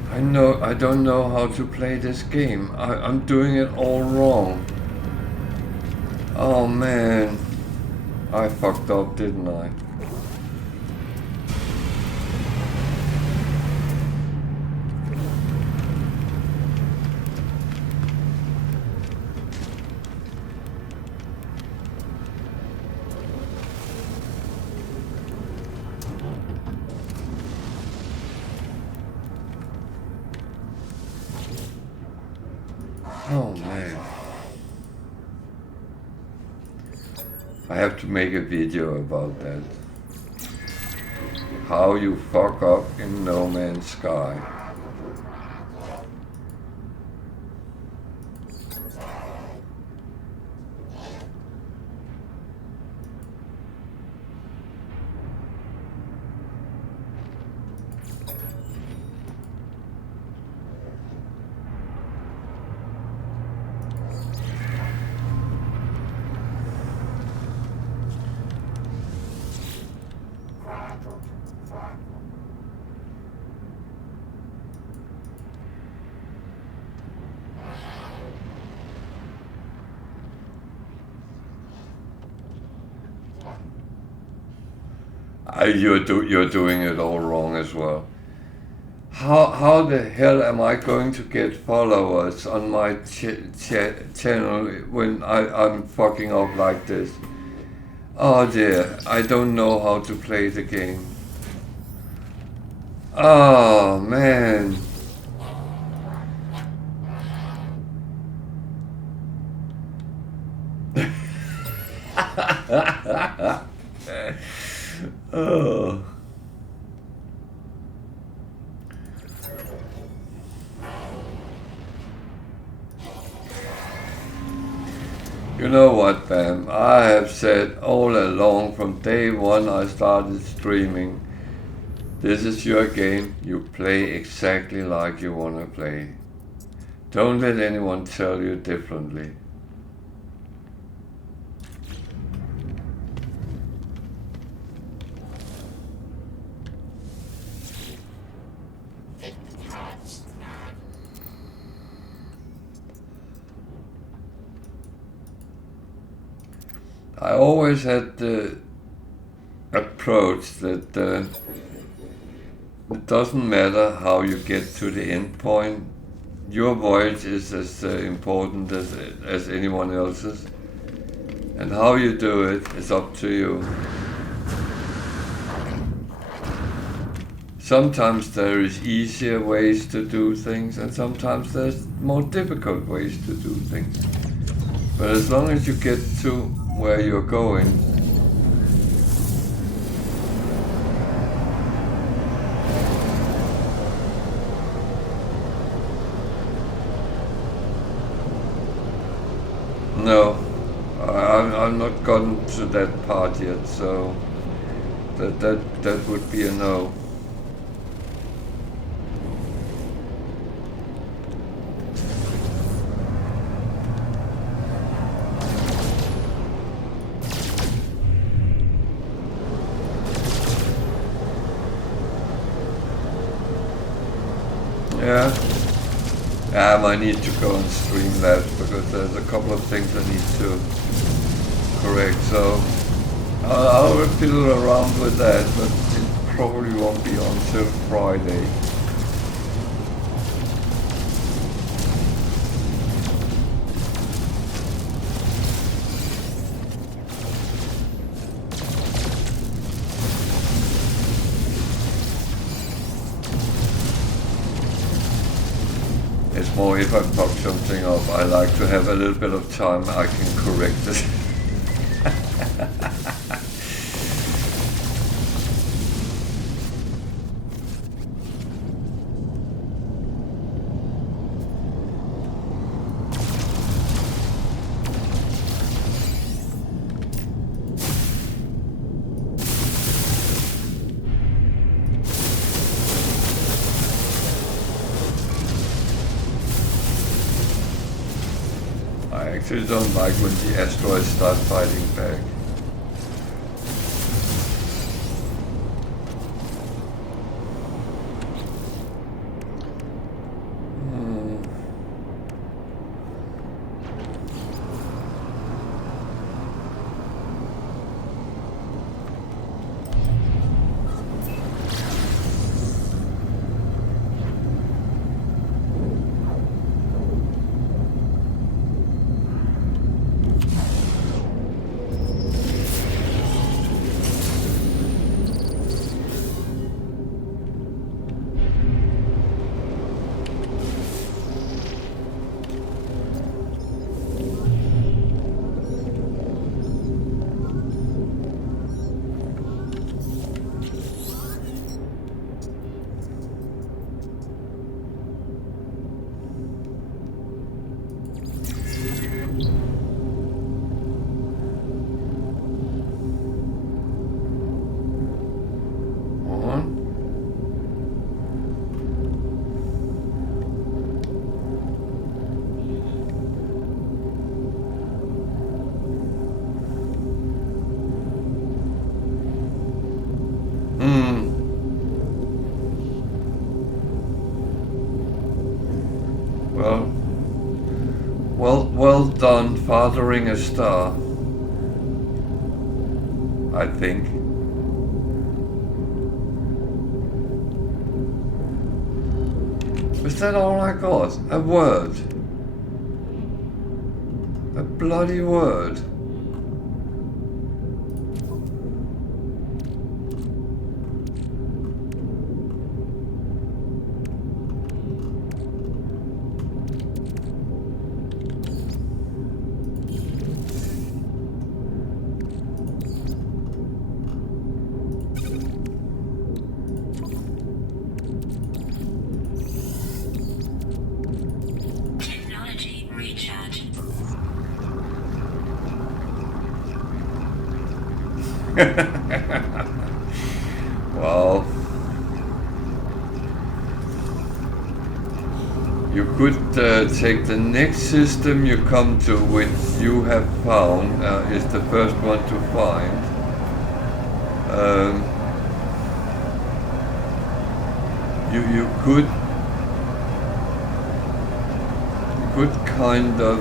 I don't know how to play this game. I'm doing it all wrong. Oh man. I fucked up, didn't I? Oh man. I have to make a video about that. How you fuck up in No Man's Sky. You're doing it all wrong as well. How the hell am I going to get followers on my channel when I'm fucking up like this? Oh dear, I don't know how to play the game. Oh man. Oh. You know what, Bam? I have said all along from day one I started streaming, this is your game, you play exactly like you want to play. Don't let anyone tell you differently. I always had the approach that it doesn't matter how you get to the end point. Your voyage is as important as anyone else's. And how you do it is up to you. Sometimes there is easier ways to do things and sometimes there's more difficult ways to do things. But as long as you get to where you're going, no, I'm not gotten to that part yet, so that would be a no. Yeah. I need to go and stream that because there's a couple of things I need to correct. So I'll fiddle around with that, but it probably won't be until Friday. It's more if I pop something up, I like to have a little bit of time I can correct it. I actually don't like when the asteroids start fighting back. Well done fathering a star, I think. Is that all I got? A word. A bloody word. Technology recharge. Well, you could take the next system you come to, which you have found is the first one to find. You could kind of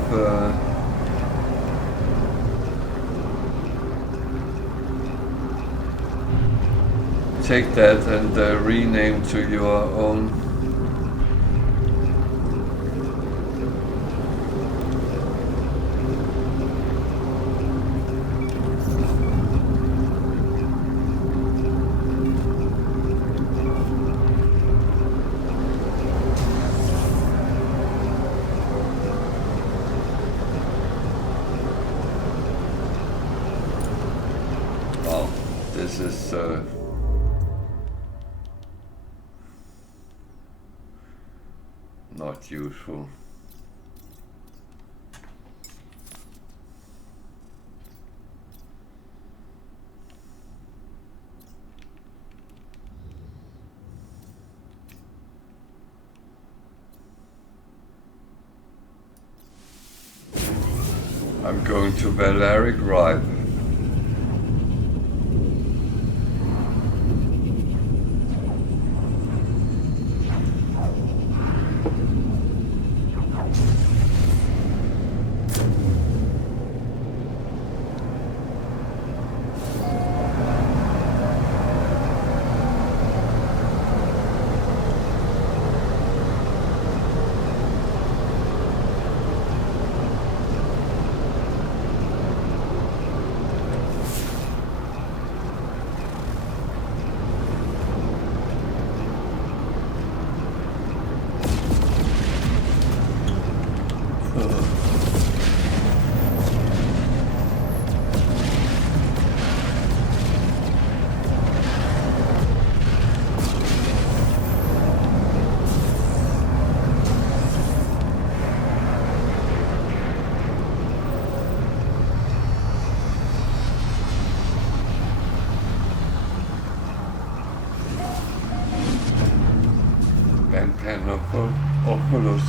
take that and rename to your own. Wow, this is not useful. I'm going to Valeric Ripe. Oculus.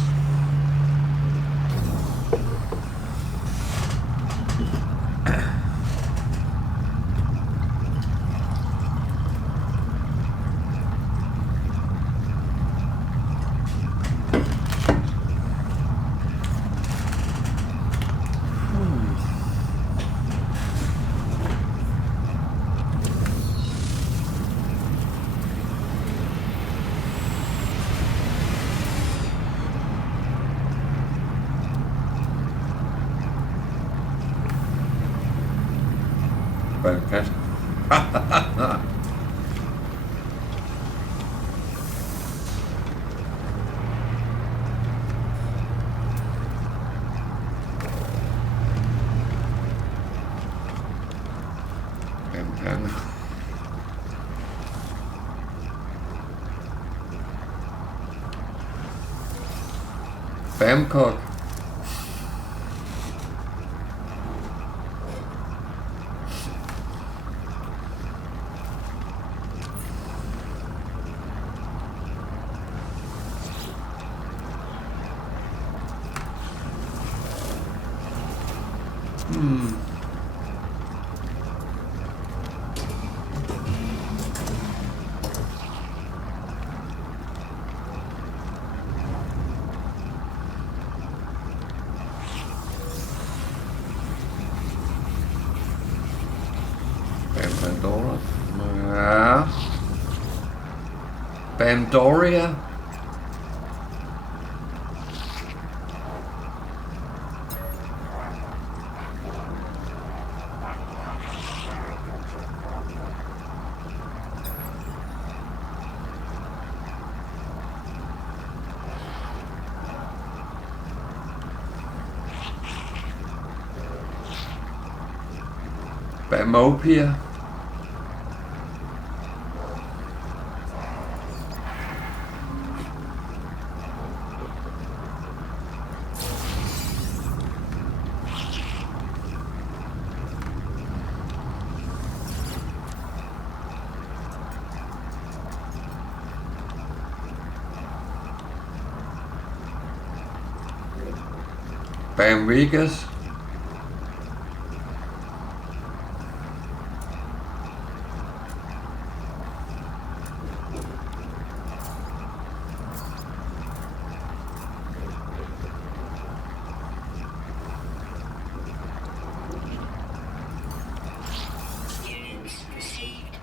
Bangkok. Pandoria. Bamopia. Bam Vegas. Units received.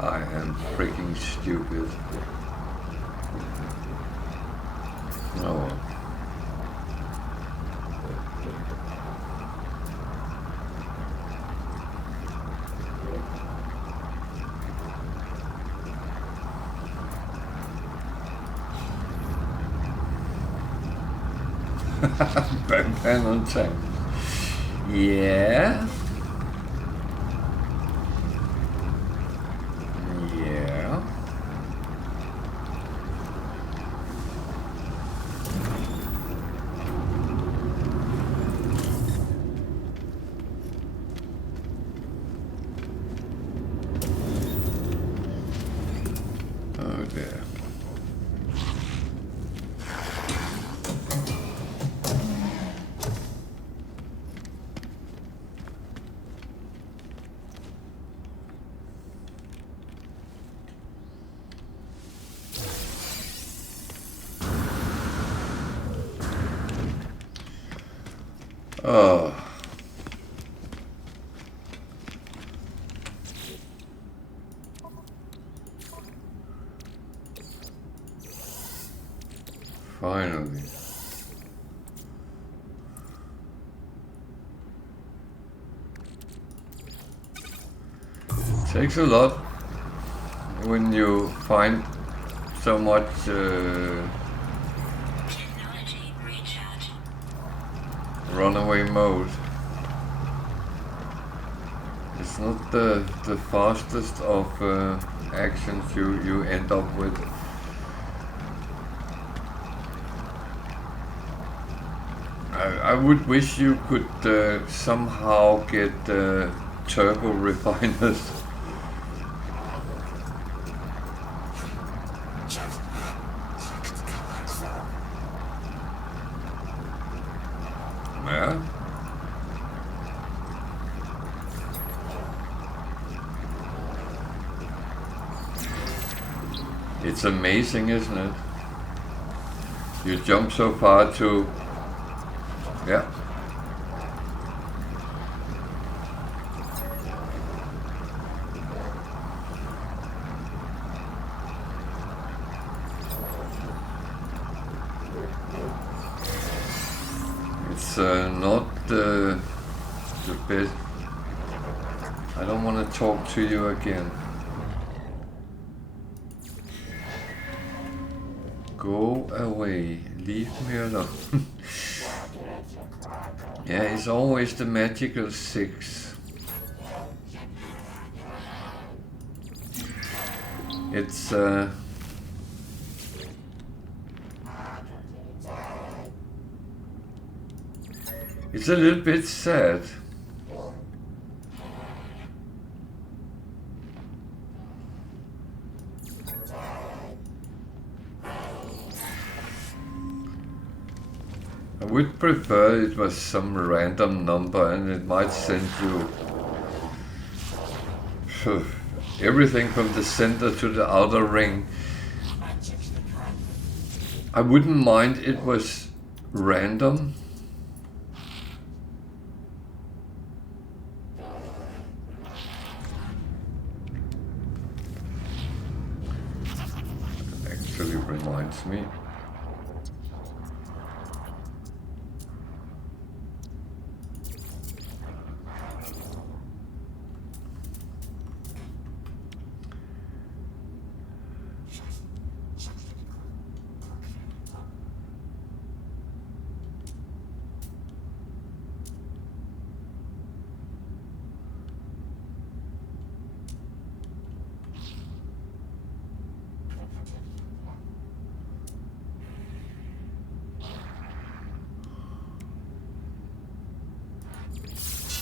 I am freaking stupid. Oh. Pen on tank. Yeah. Yeah. Oh dear. Oh. Finally. Takes a lot when you find so much Technology recharge. runaway mode. It's not the fastest of actions you end up with. I would wish you could somehow get turbo refiners. Yeah. It's amazing, isn't it? You jump so far to, yeah. It's not the best. I don't want to talk to you again. Go away. Leave me alone. Yeah, it's always the magical 6. It's it's a little bit sad. I would prefer it was some random number and it might send you everything from the center to the outer ring. I wouldn't mind it was random. It actually reminds me.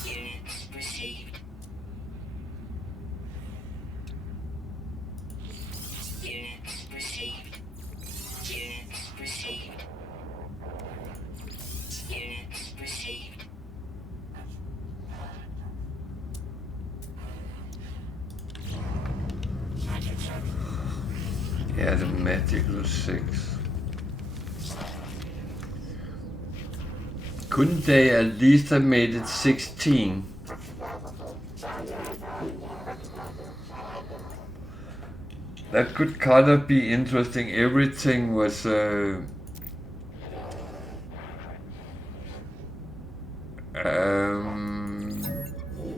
Units received. Units received. Units received. Units received. Yeah, the magical 6. Couldn't they at least have made it 16? That could kind of be interesting. Everything was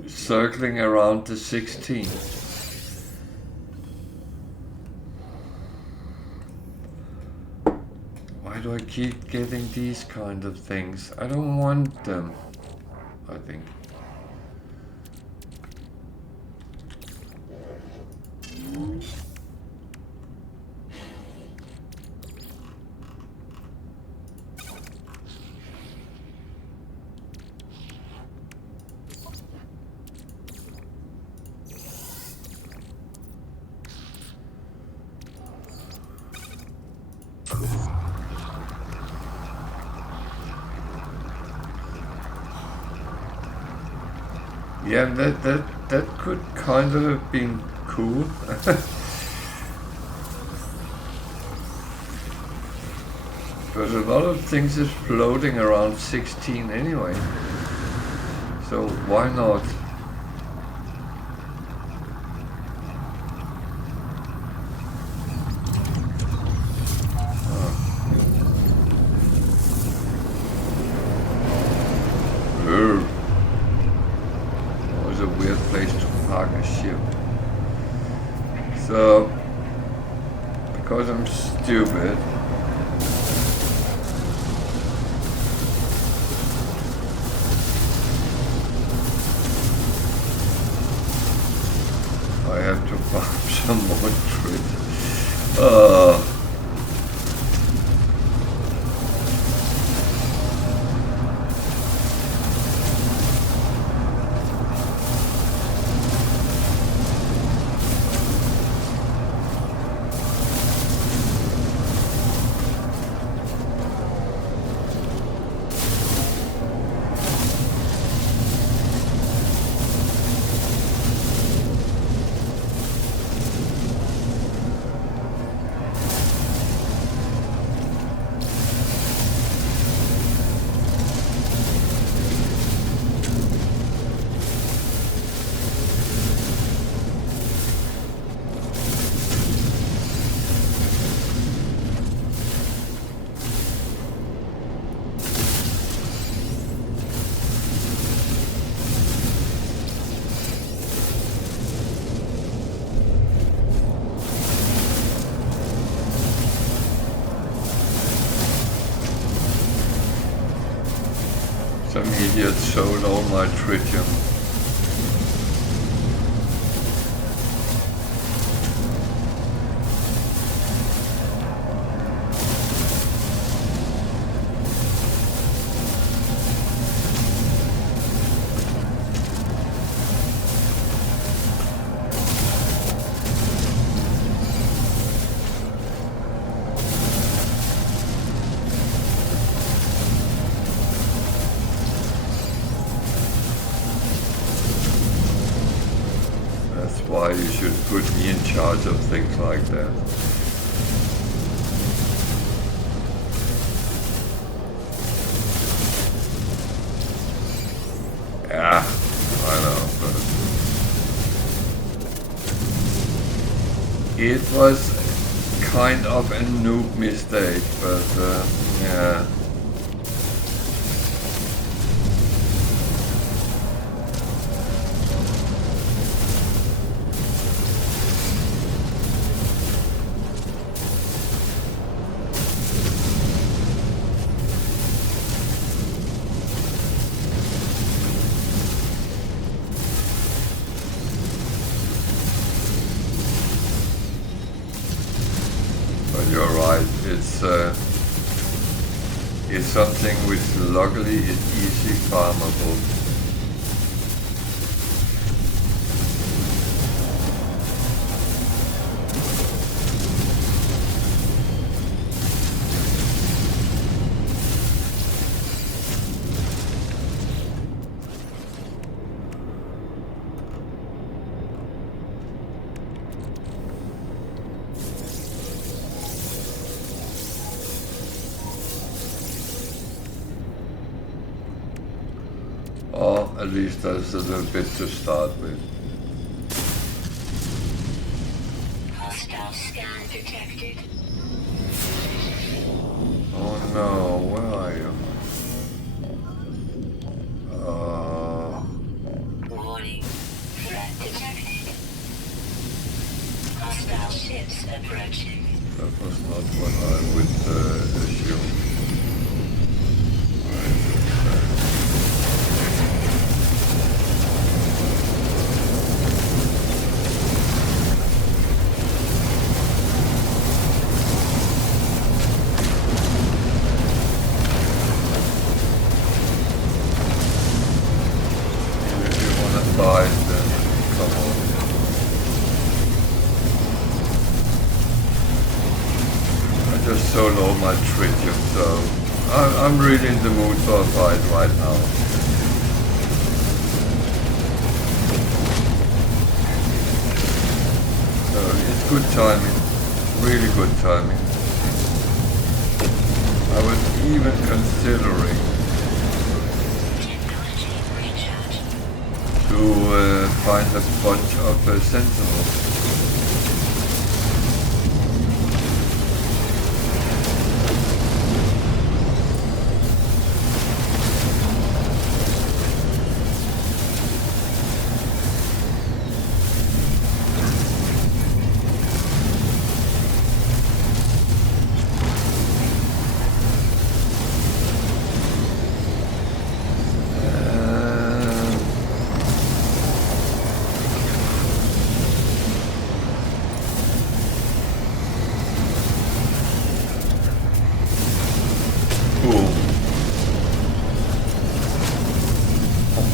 circling around the 16. Why do I keep getting these kind of things? I don't want them, I think. Yeah, that could kind of have been cool. But a lot of things is floating around 16 anyway. So why not? So, because I'm stupid, I have to farm some more trees. Some idiot sold all my tritium. Why you should put me in charge of things like that. Yeah, I know, but it was kind of a noob mistake, but yeah. You're right, it's something which luckily is easy farmable. Or at least there's a little bit to start with. Hostile scan detected. Oh no, where are you? Warning. Threat detected. Hostile ships approaching. That was not what I would assume. Solo my tritium, so I'm really in the mood for a fight right now. So it's good timing, really good timing. I was even considering to find a bunch of sentinels.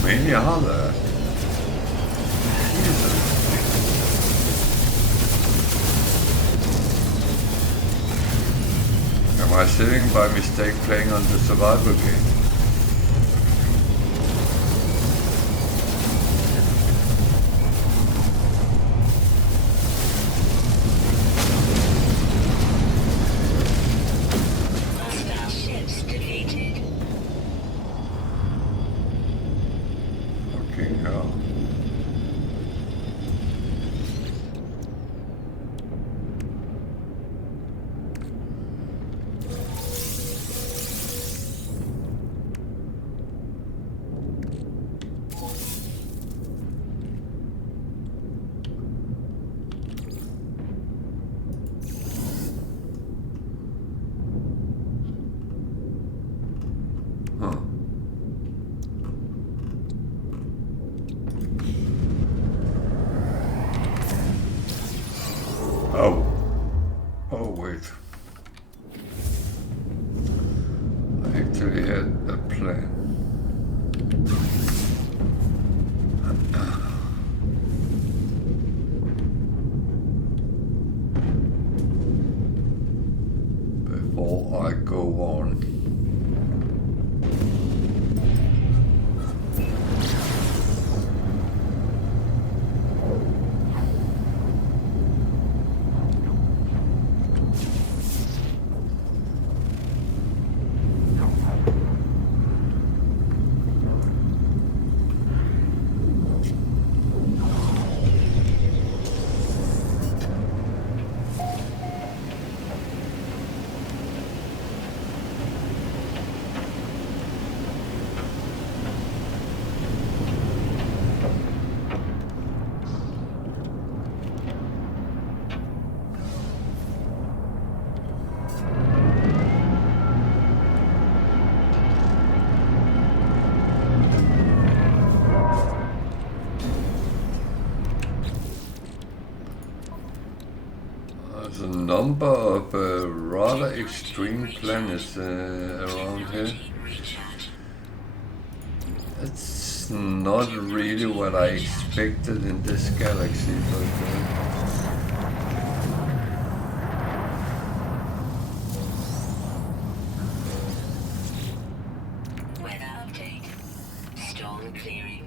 Many are there? Jesus. Am I sitting by mistake playing on the survival game? Oh. Oh, wait. I actually had a plan. Before I go on. There's a number of rather extreme planets around here. That's not really what I expected in this galaxy, but Weather update. Storm clearing.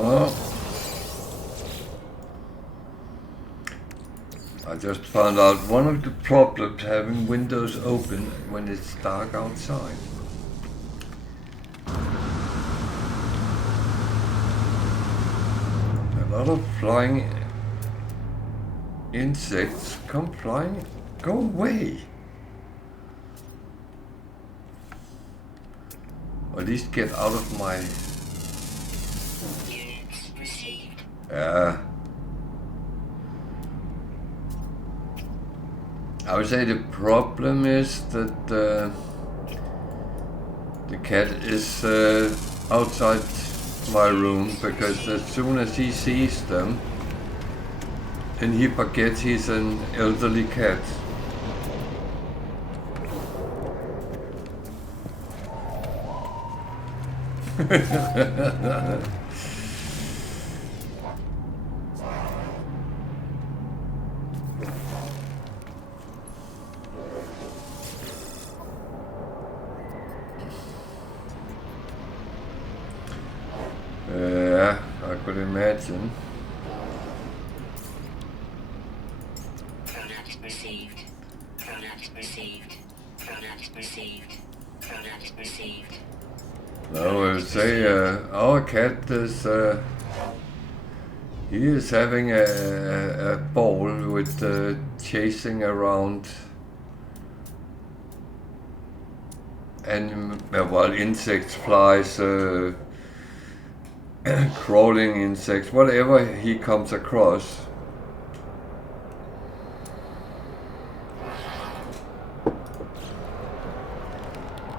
well, I just found out one of the problems having windows open when it's dark outside. A lot of flying insects come flying. Go away! Or at least get out of my... Units received. I would say the problem is that the cat is outside my room, because as soon as he sees them, then he forgets he's an elderly cat. I could imagine. Product received. Product received. Product received. Product received. No, I would say our cat is he is having a ball with chasing around insects, flies, crawling insects, whatever he comes across.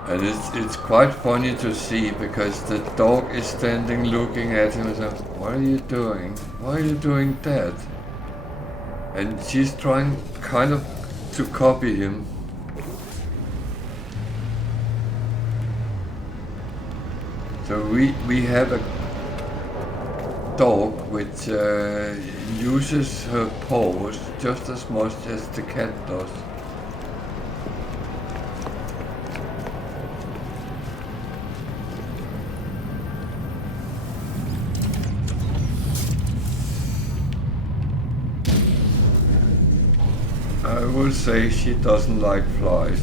And it's quite funny to see, because the dog is standing looking at him and says, "What are you doing? Why are you doing that?" And she's trying kind of to copy him. So we have dog which uses her paws just as much as the cat does. I will say she doesn't like flies.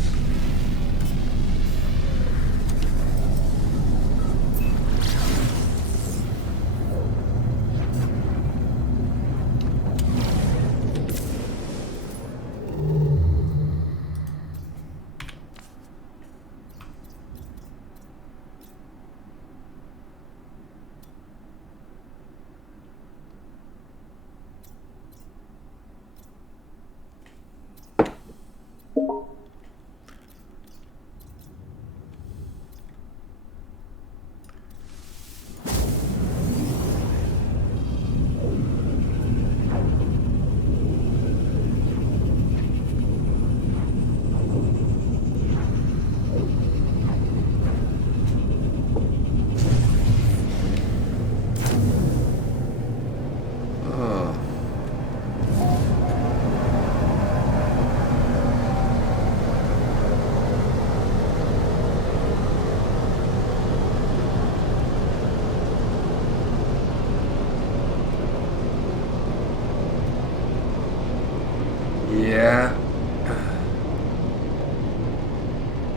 Yeah,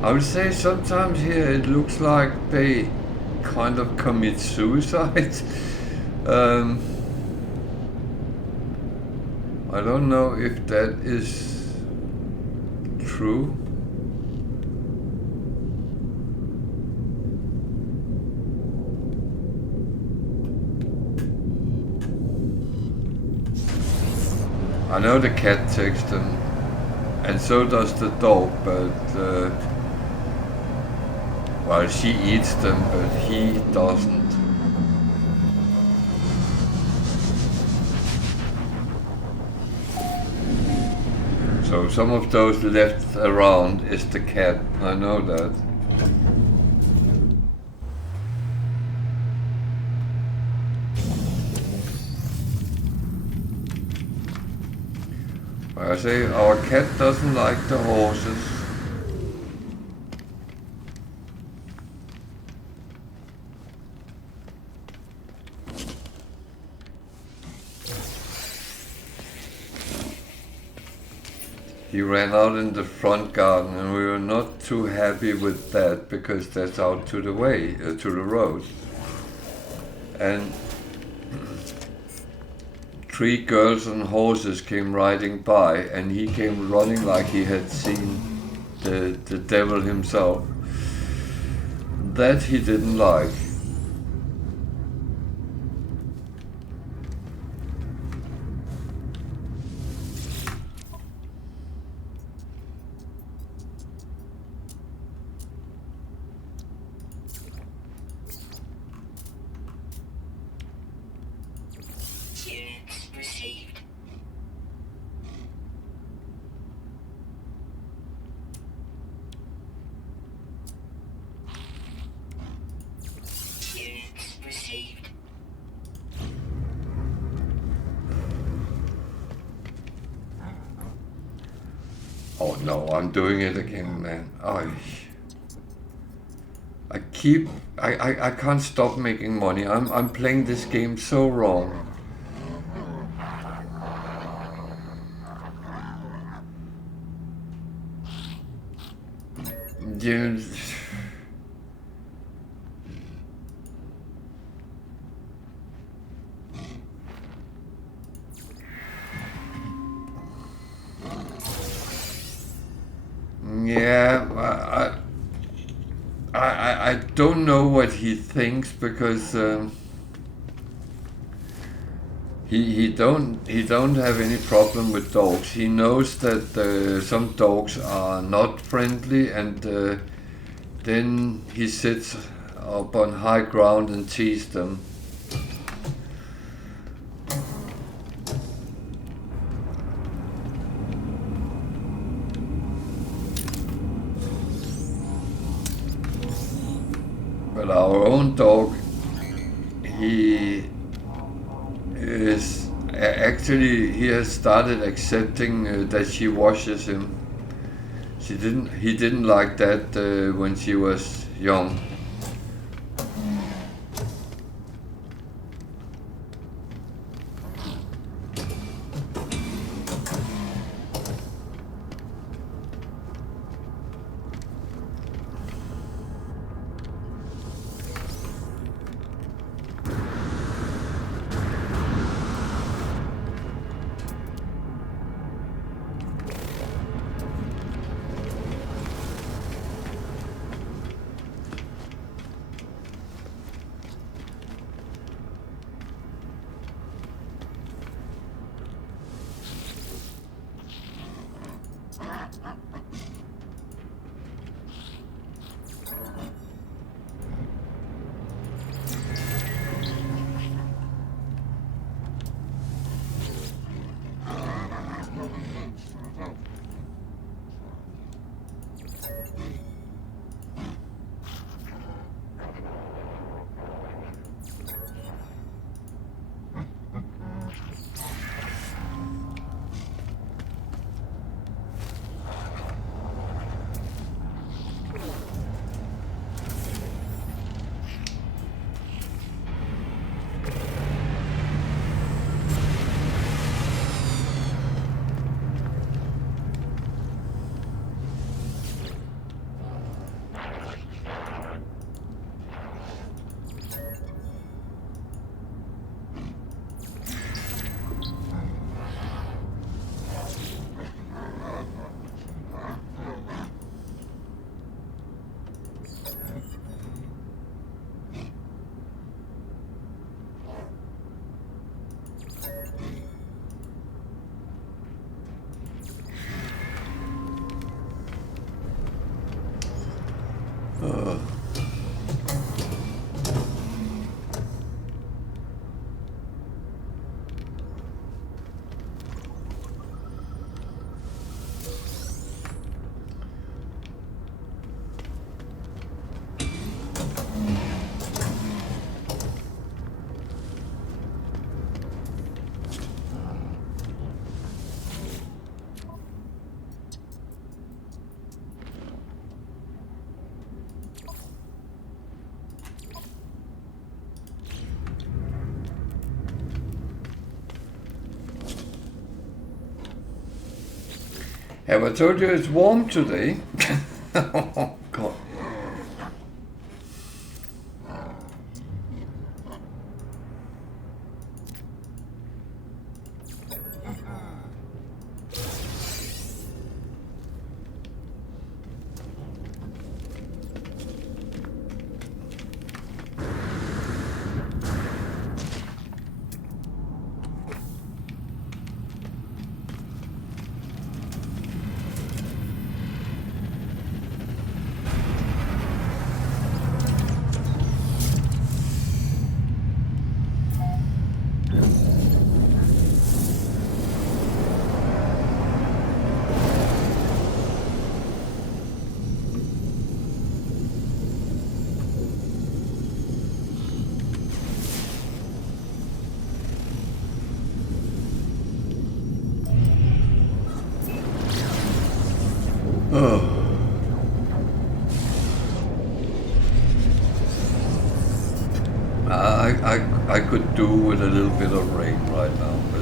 I would say sometimes here it looks like they kind of commit suicide. I don't know if that is true. I know the cat takes them, and so does the dog, but well, she eats them, but he doesn't. So some of those left around is the cat, I know that. I say our cat doesn't like the horses. He ran out in the front garden and we were not too happy with that because that's out to the way, to the road. And 3 girls on horses came riding by and he came running like he had seen the devil himself. That he didn't like. Units received. Units received. Oh no, I'm doing it again, man. I can't stop making money. I'm playing this game so wrong. You, yeah, I don't know what he thinks because he don't have any problem with dogs. He knows that some dogs are not friendly, and then he sits up on high ground and teases them. But our own dog, he is actually he has started accepting that she washes him. He didn't like that when she was young. Have I told you it's warm today? Oh, God. I could do with a little bit of rain right now, but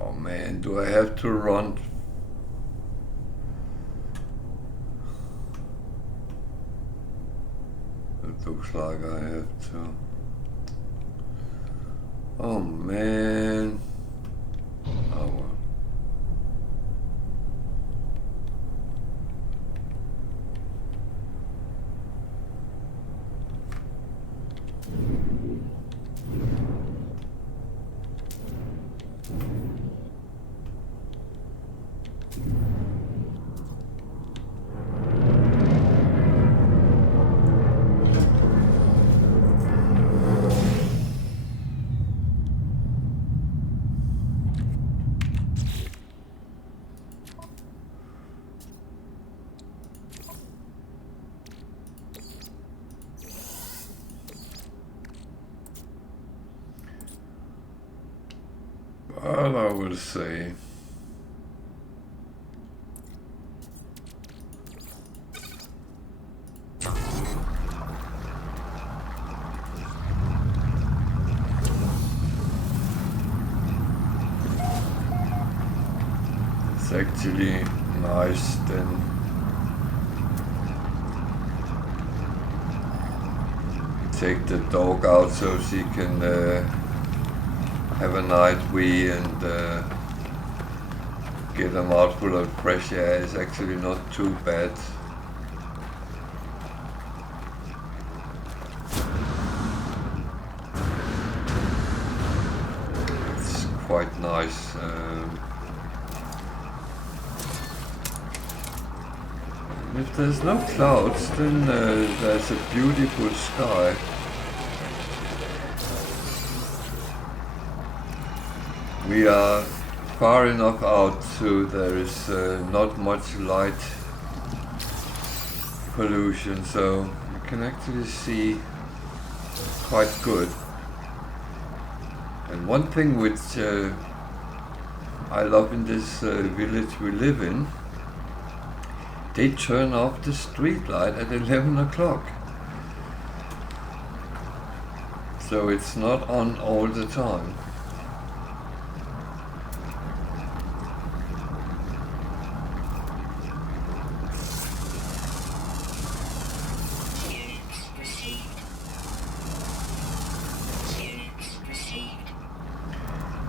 oh man, do I have to run? It looks like I have to. Oh man. Oh well. what I will say. It's actually nice then. Take the dog out so she can have a night wee and get a mouthful of fresh air. Is actually not too bad. It's quite nice. If there's no clouds, then there's a beautiful sky. We are far enough out so there is not much light pollution, so you can actually see quite good. And one thing which I love in this village we live in, they turn off the street light at 11 o'clock. So it's not on all the time.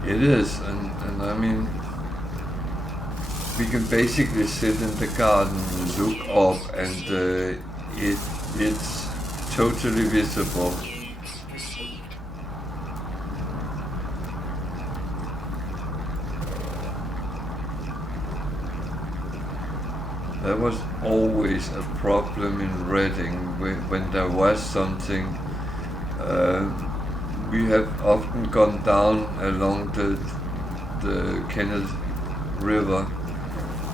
It is, and I mean, we can basically sit in the garden, look up, and it's totally visible. There was always a problem in Reading when there was something. We have often gone down along the Kenneth River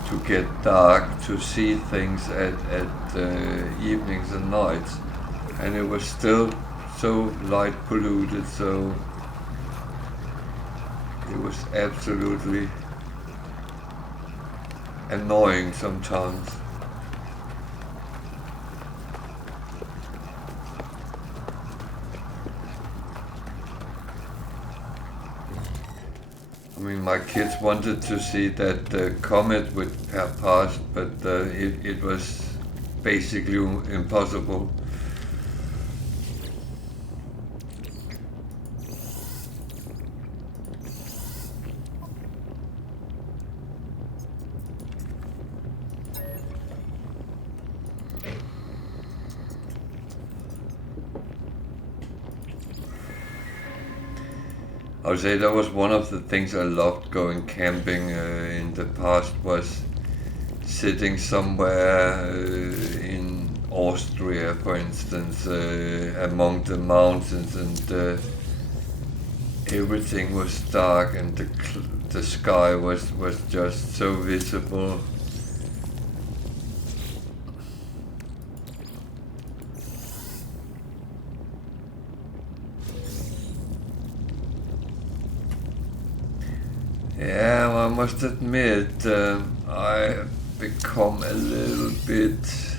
to get dark, to see things at evenings and nights, and it was still so light polluted, so it was absolutely annoying sometimes. I mean, my kids wanted to see that the comet would pass, but it was basically impossible. I would say that was one of the things I loved going camping in the past, was sitting somewhere in Austria, for instance, among the mountains, and everything was dark and the sky was just so visible. Yeah, well, I must admit, I have become a little bit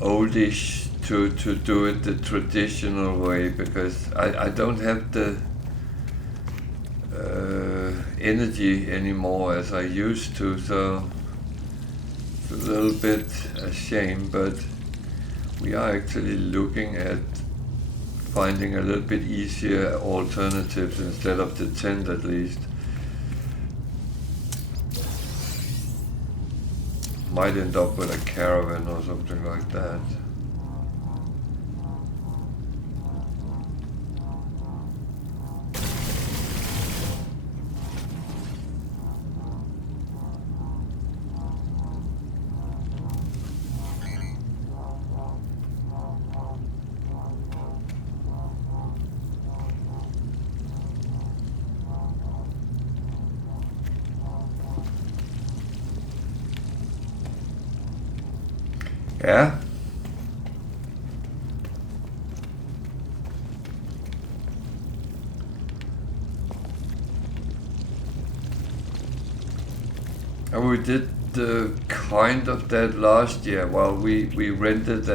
oldish to do it the traditional way, because I don't have the energy anymore as I used to, so it's a little bit a shame, but we are actually looking at finding a little bit easier alternatives instead of the tent, at least. Might end up with a caravan or something like that. Yeah. And we did kind of that last year. Well, we rented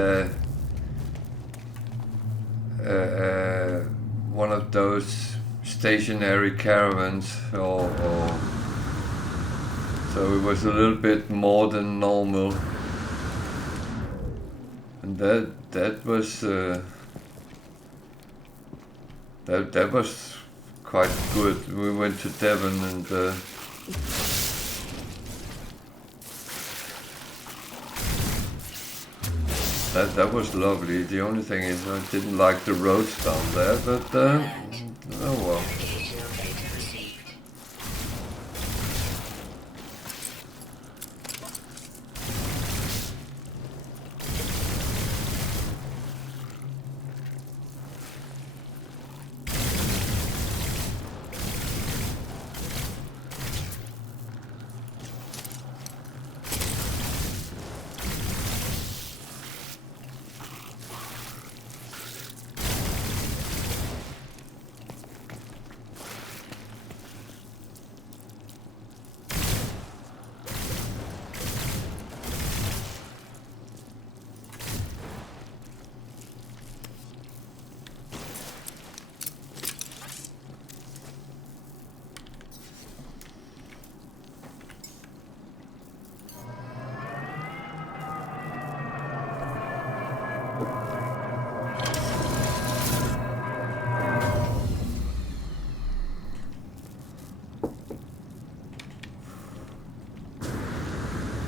one of those stationary caravans, or so it was a little bit more than normal, and that was that was quite good. We went to Devon and that was lovely. The only thing is I didn't like the roads down there, but oh well.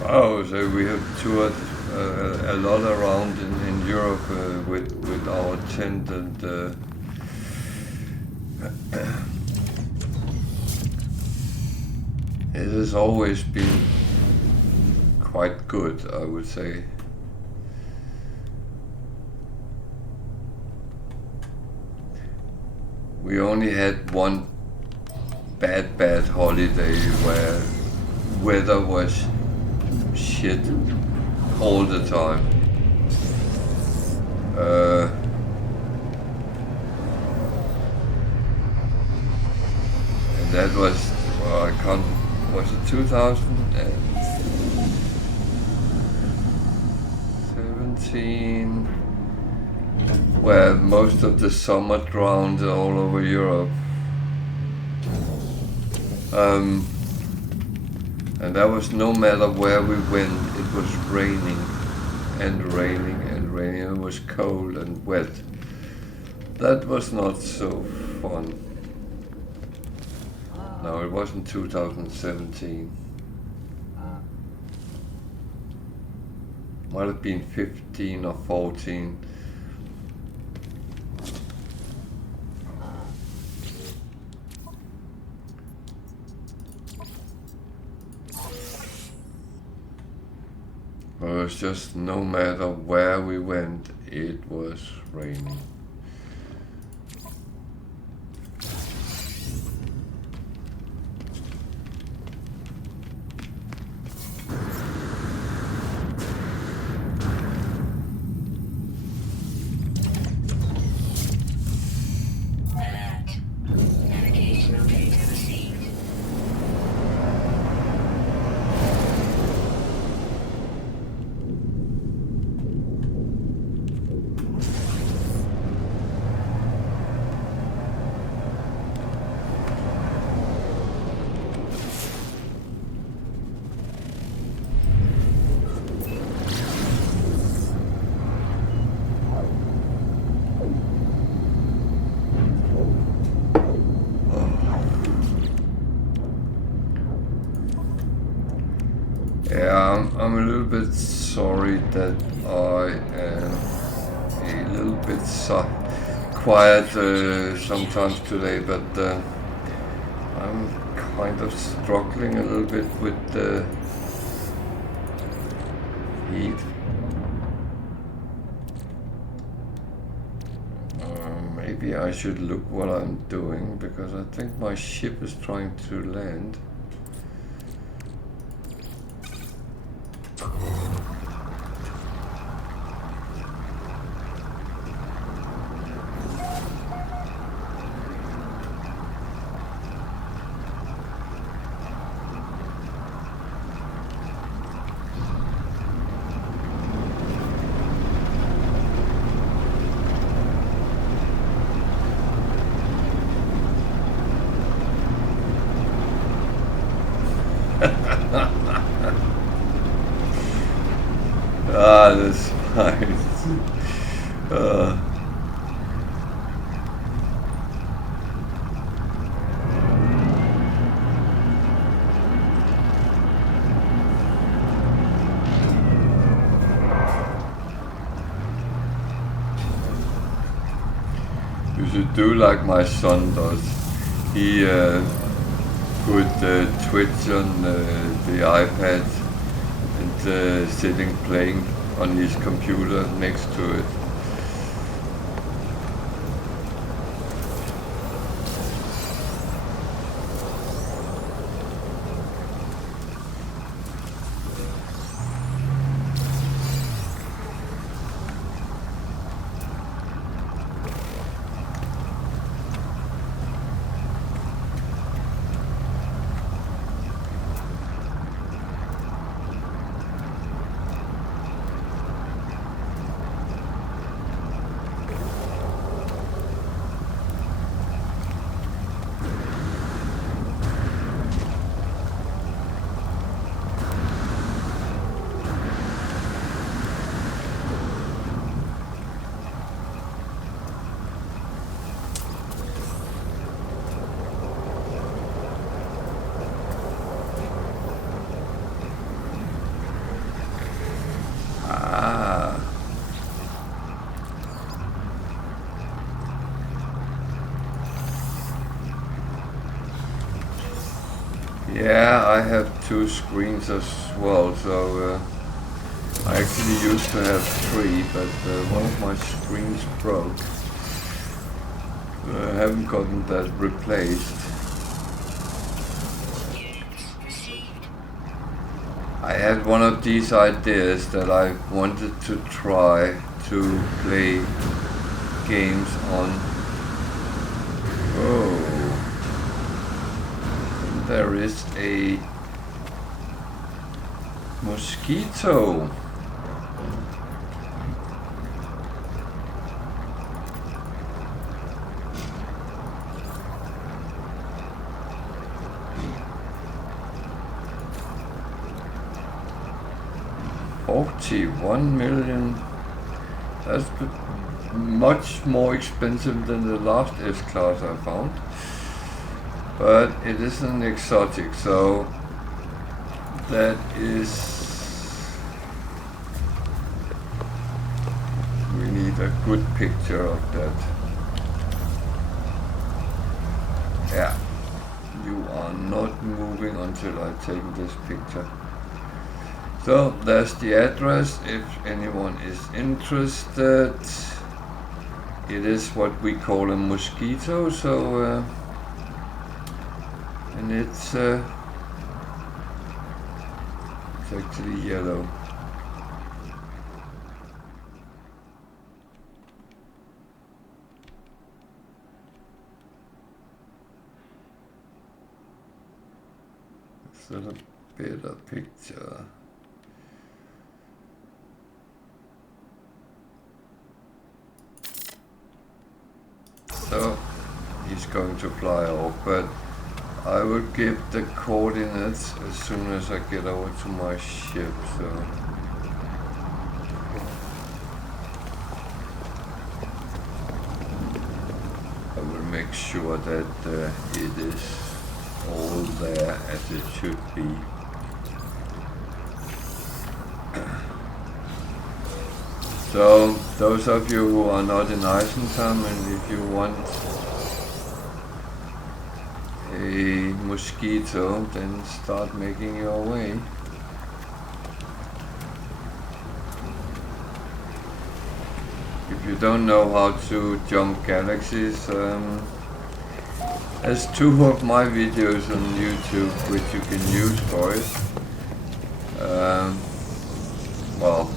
Oh, so we have toured a lot around in Europe with our tent, and it has always been quite good, I would say. We only had one bad holiday where weather was shit all the time. And that was, well, I can't, was it 2017? Where most of the summer drowned all over Europe. And that was no matter where we went, it was raining and raining and raining. It was cold and wet. That was not so fun. No, it wasn't 2017. Might have been 15 or 14. It was just no matter where we went, it was raining. Yeah, I'm a little bit sorry that I am a little bit quiet sometimes today, but I'm kind of struggling a little bit with the heat. Maybe I should look what I'm doing, because I think my ship is trying to land. should do like my son does. He put Twitch on the iPad and sitting playing on his computer next to it. Yeah, I have two screens as well, so I actually used to have three, but one of my screens broke. I haven't gotten that replaced. I had one of these ideas that I wanted to try to play games on. Oh. There is a mosquito. $41 million. That's much more expensive than the last S-Class I found. But it is an exotic, so that is, we need a good picture of that. Yeah, you are not moving until I take this picture. So there's the address if anyone is interested. It is what we call a mosquito, so and it's actually yellow. It's a better picture. So he's going to fly off, but I will give the coordinates as soon as I get over to my ship, so I will make sure that it is all there as it should be. So those of you who are not in Eissentam, and if you want a mosquito, then start making your way. If you don't know how to jump galaxies, there's two of my videos on YouTube which you can use for it. Well,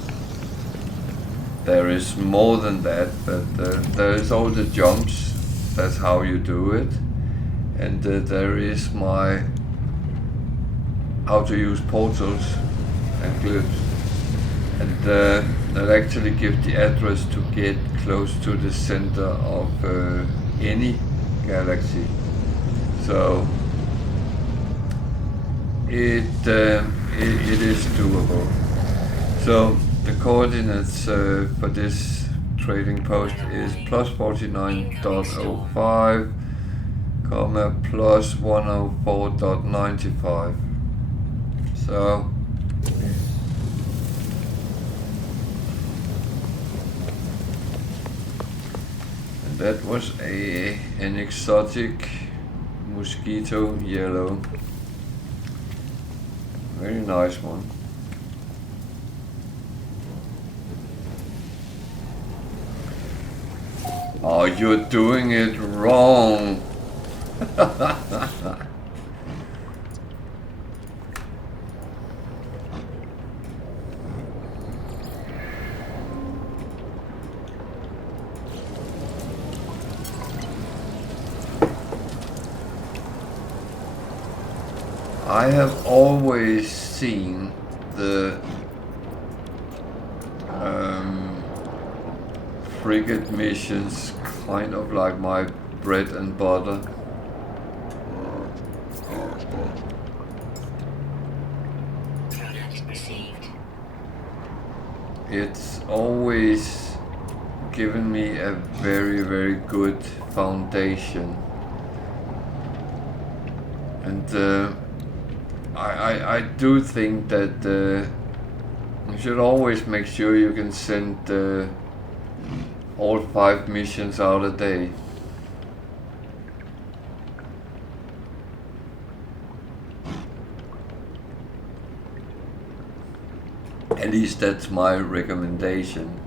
there is more than that, but there is all the jumps. That's how you do it. And there is my how to use portals and glyphs, and that actually gives the address to get close to the center of any galaxy. So it is doable. So the coordinates for this trading post is plus 49.05. comma plus 104.95. So and That was an exotic mosquito yellow. Very nice one. Oh, you're doing it wrong. I have always seen the frigate missions kind of like my bread and butter. It's always given me a very, very good foundation. And I do think that you should always make sure you can send all 5 missions out a day. At least that's my recommendation.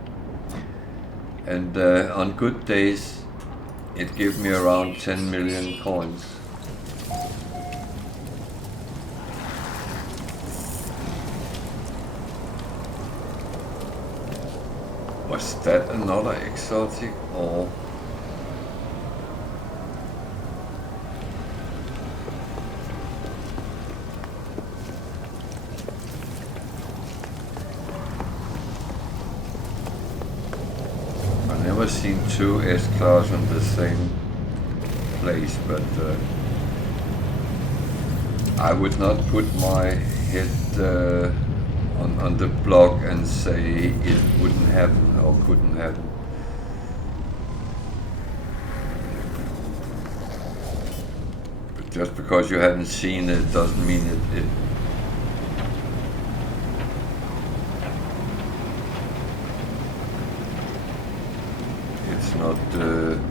And on good days, it gives me around 10 million coins. Was that another exotic or? I've never seen 2 S-Class in the same place, but I would not put my head on the block and say it wouldn't happen or couldn't happen. But just because you haven't seen it doesn't mean it it's not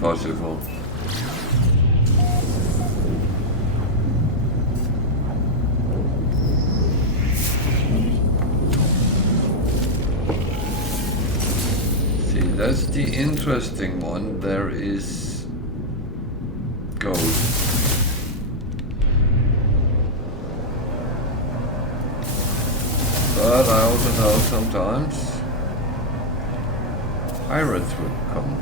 possible. That's the interesting one. There is gold. But I also know sometimes pirates will come.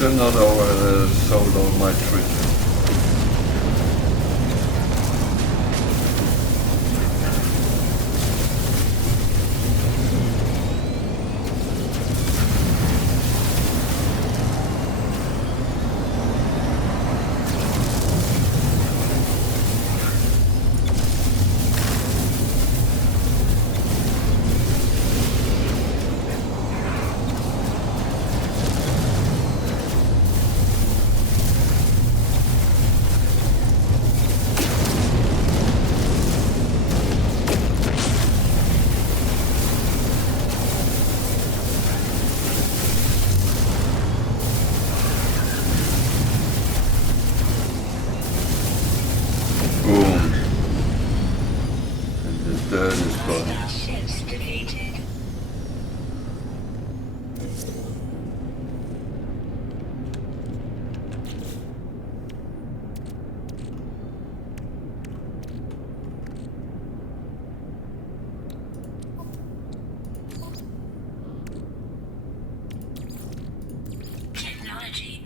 Still not over sold all my treasure.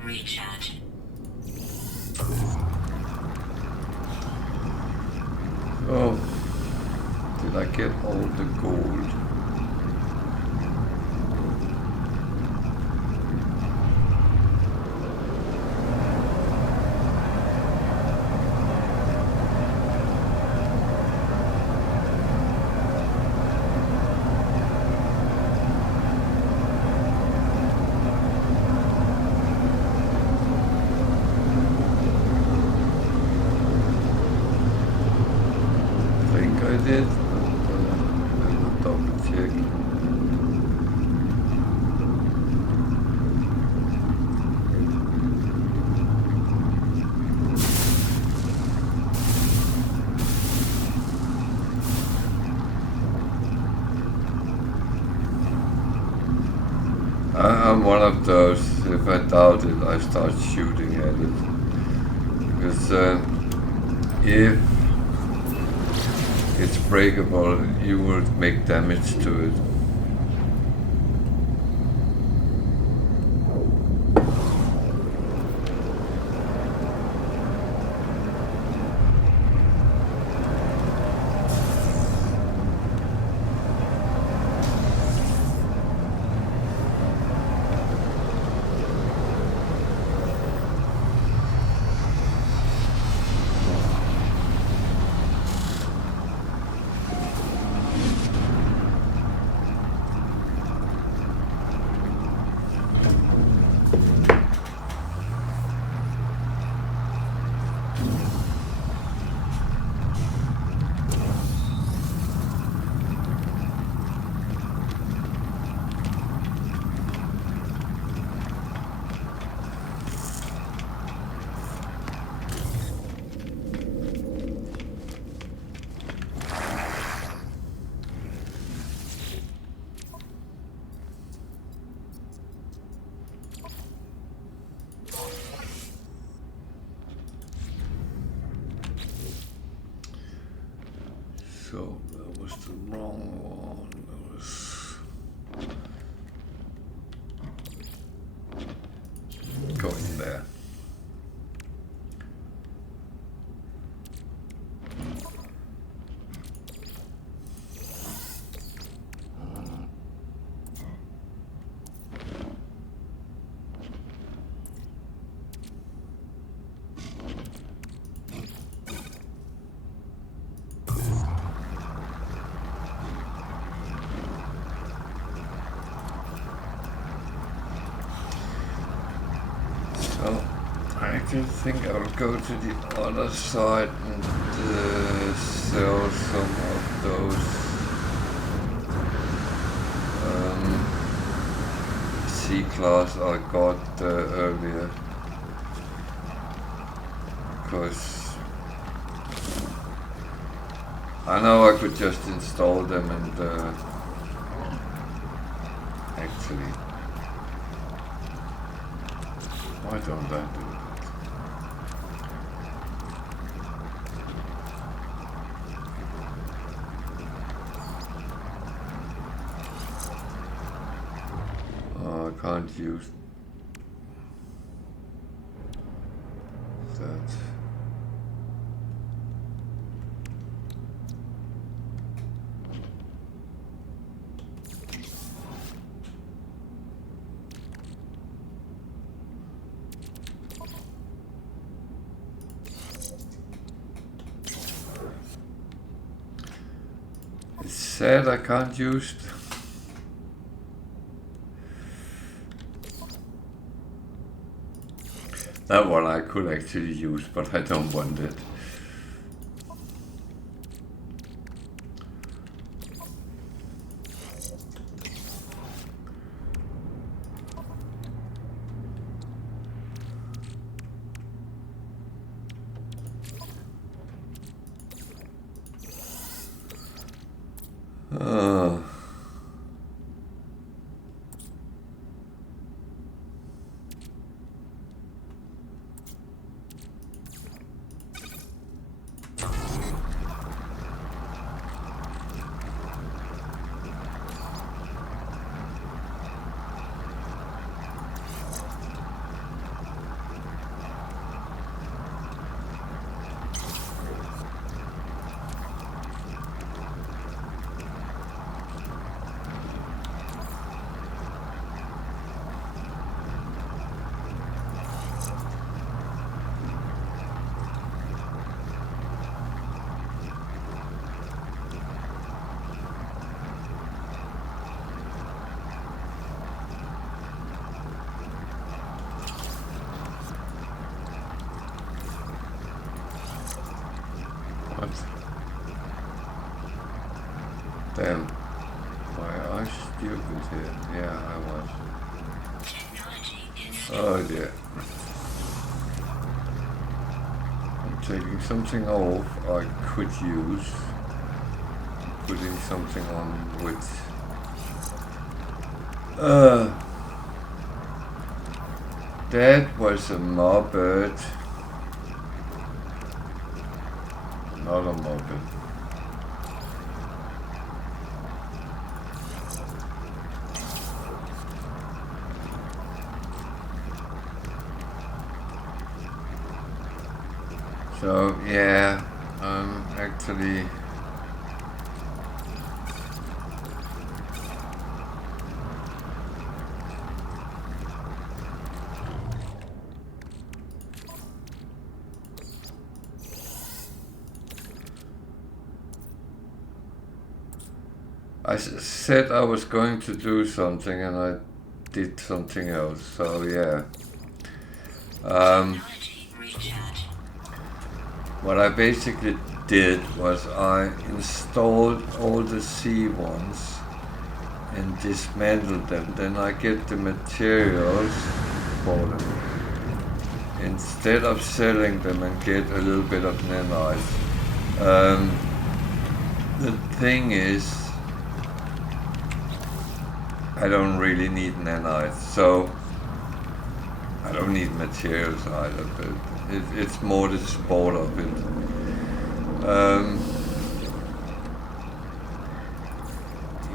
Recharge. Oh, did I get all the gold? it is, but I will double check. I'm one of those, if I doubt it, I start shooting at it. Because if it's breakable, you will make damage to it. So that was the wrong one. That was going there. I think I'll go to the other side and sell some of those C-class I got earlier, because I know I could just install them and actually, why don't I do that? Can't use that. It's sad I can't use it. That one I could actually use, but I don't want it. Damn. Why I stupid here? Yeah, I was. Oh dear. I'm taking something off I could use. Putting something on which that was a moped. Not a moped. So yeah, actually I said I was going to do something and I did something else, so yeah. What I basically did was I installed all the C1s and dismantled them. Then I get the materials for them. Instead of selling them and get a little bit of nanite. The thing is, I don't really need nanite, so I don't need materials either, but it's more the sport of it.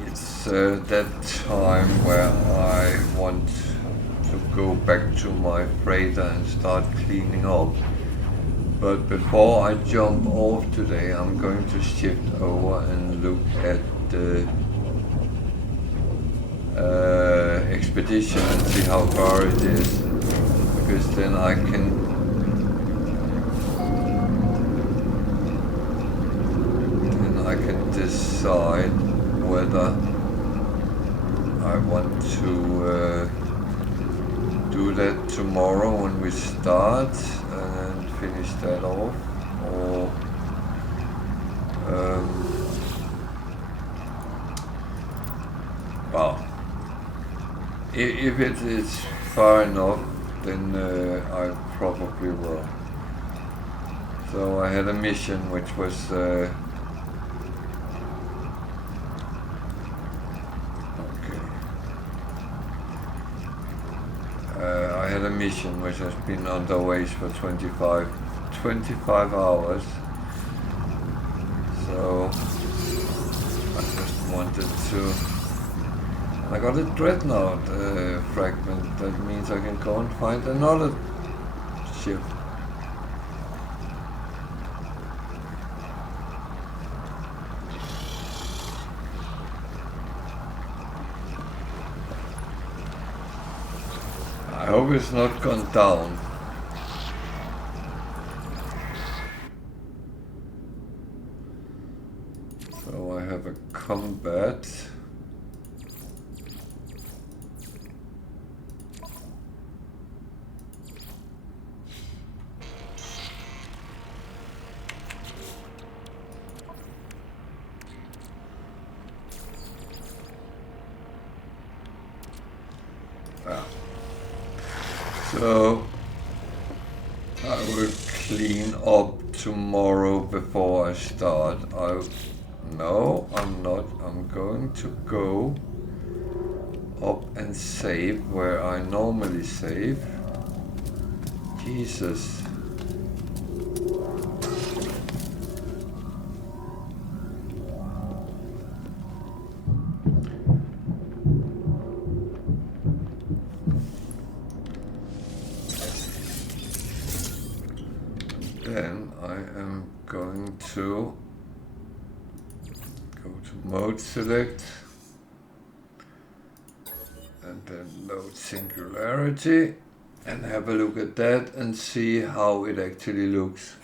It's that time where I want to go back to my freighter and start cleaning up. But before I jump off today, I'm going to shift over and look at the expedition and see how far it is, because then I can decide whether I want to do that tomorrow when we start and finish that off, or well, if it is far enough, then I probably will. So I had a mission which was I had a mission which has been underway for 25 hours. So I just wanted to. I got a dreadnought fragment. That means I can go and find another ship. I hope it's not gone down. So I have a combat. So I will clean up tomorrow before I start. No, I'm not. I'm going to go up and save where I normally save. Jesus. Then I am going to go to mode select and then load Singularity and have a look at that and see how it actually looks.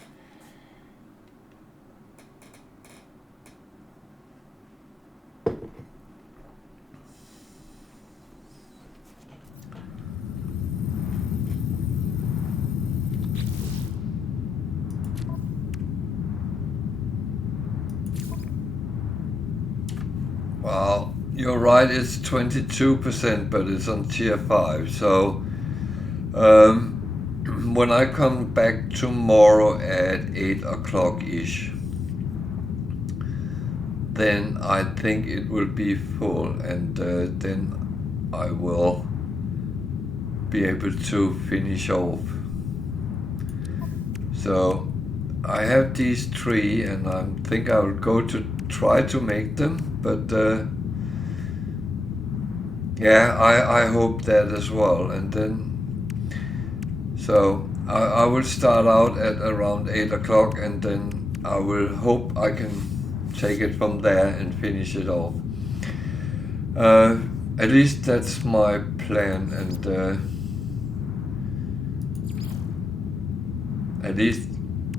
Well, you're right, it's 22%, but it's on tier 5. So when I come back tomorrow at 8 o'clock ish, then I think it will be full, and then I will be able to finish off. So I have these 3, and I think I will go to try to make them, but yeah, I hope that as well. And then so I will start out at around 8 o'clock, and then I will hope I can take it from there and finish it off. At least that's my plan, and at least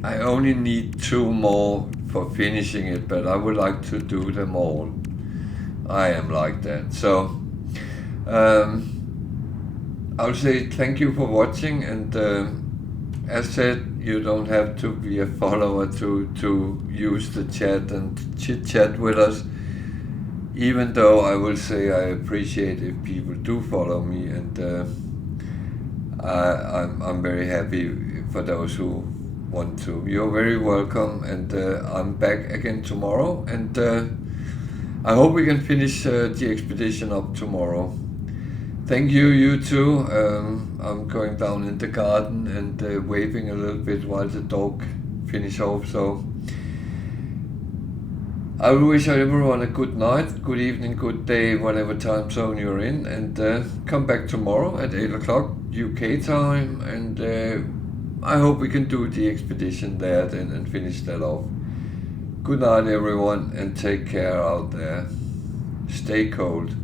I only need 2 more for finishing it, but I would like to do them all. I am like that. So I'll say thank you for watching, and as said, you don't have to be a follower to use the chat and chit chat with us, even though I will say I appreciate if people do follow me, and I'm very happy for those who want to. You're very welcome, and I'm back again tomorrow, and I hope we can finish the expedition up tomorrow. Thank you, you too. I'm going down in the garden and waving a little bit while the dog finish off. So I will wish everyone a good night, good evening, good day, whatever time zone you're in, and come back tomorrow at 8 o'clock UK time, and I hope we can do the expedition there then and finish that off. Good night everyone, and take care out there. Stay cold.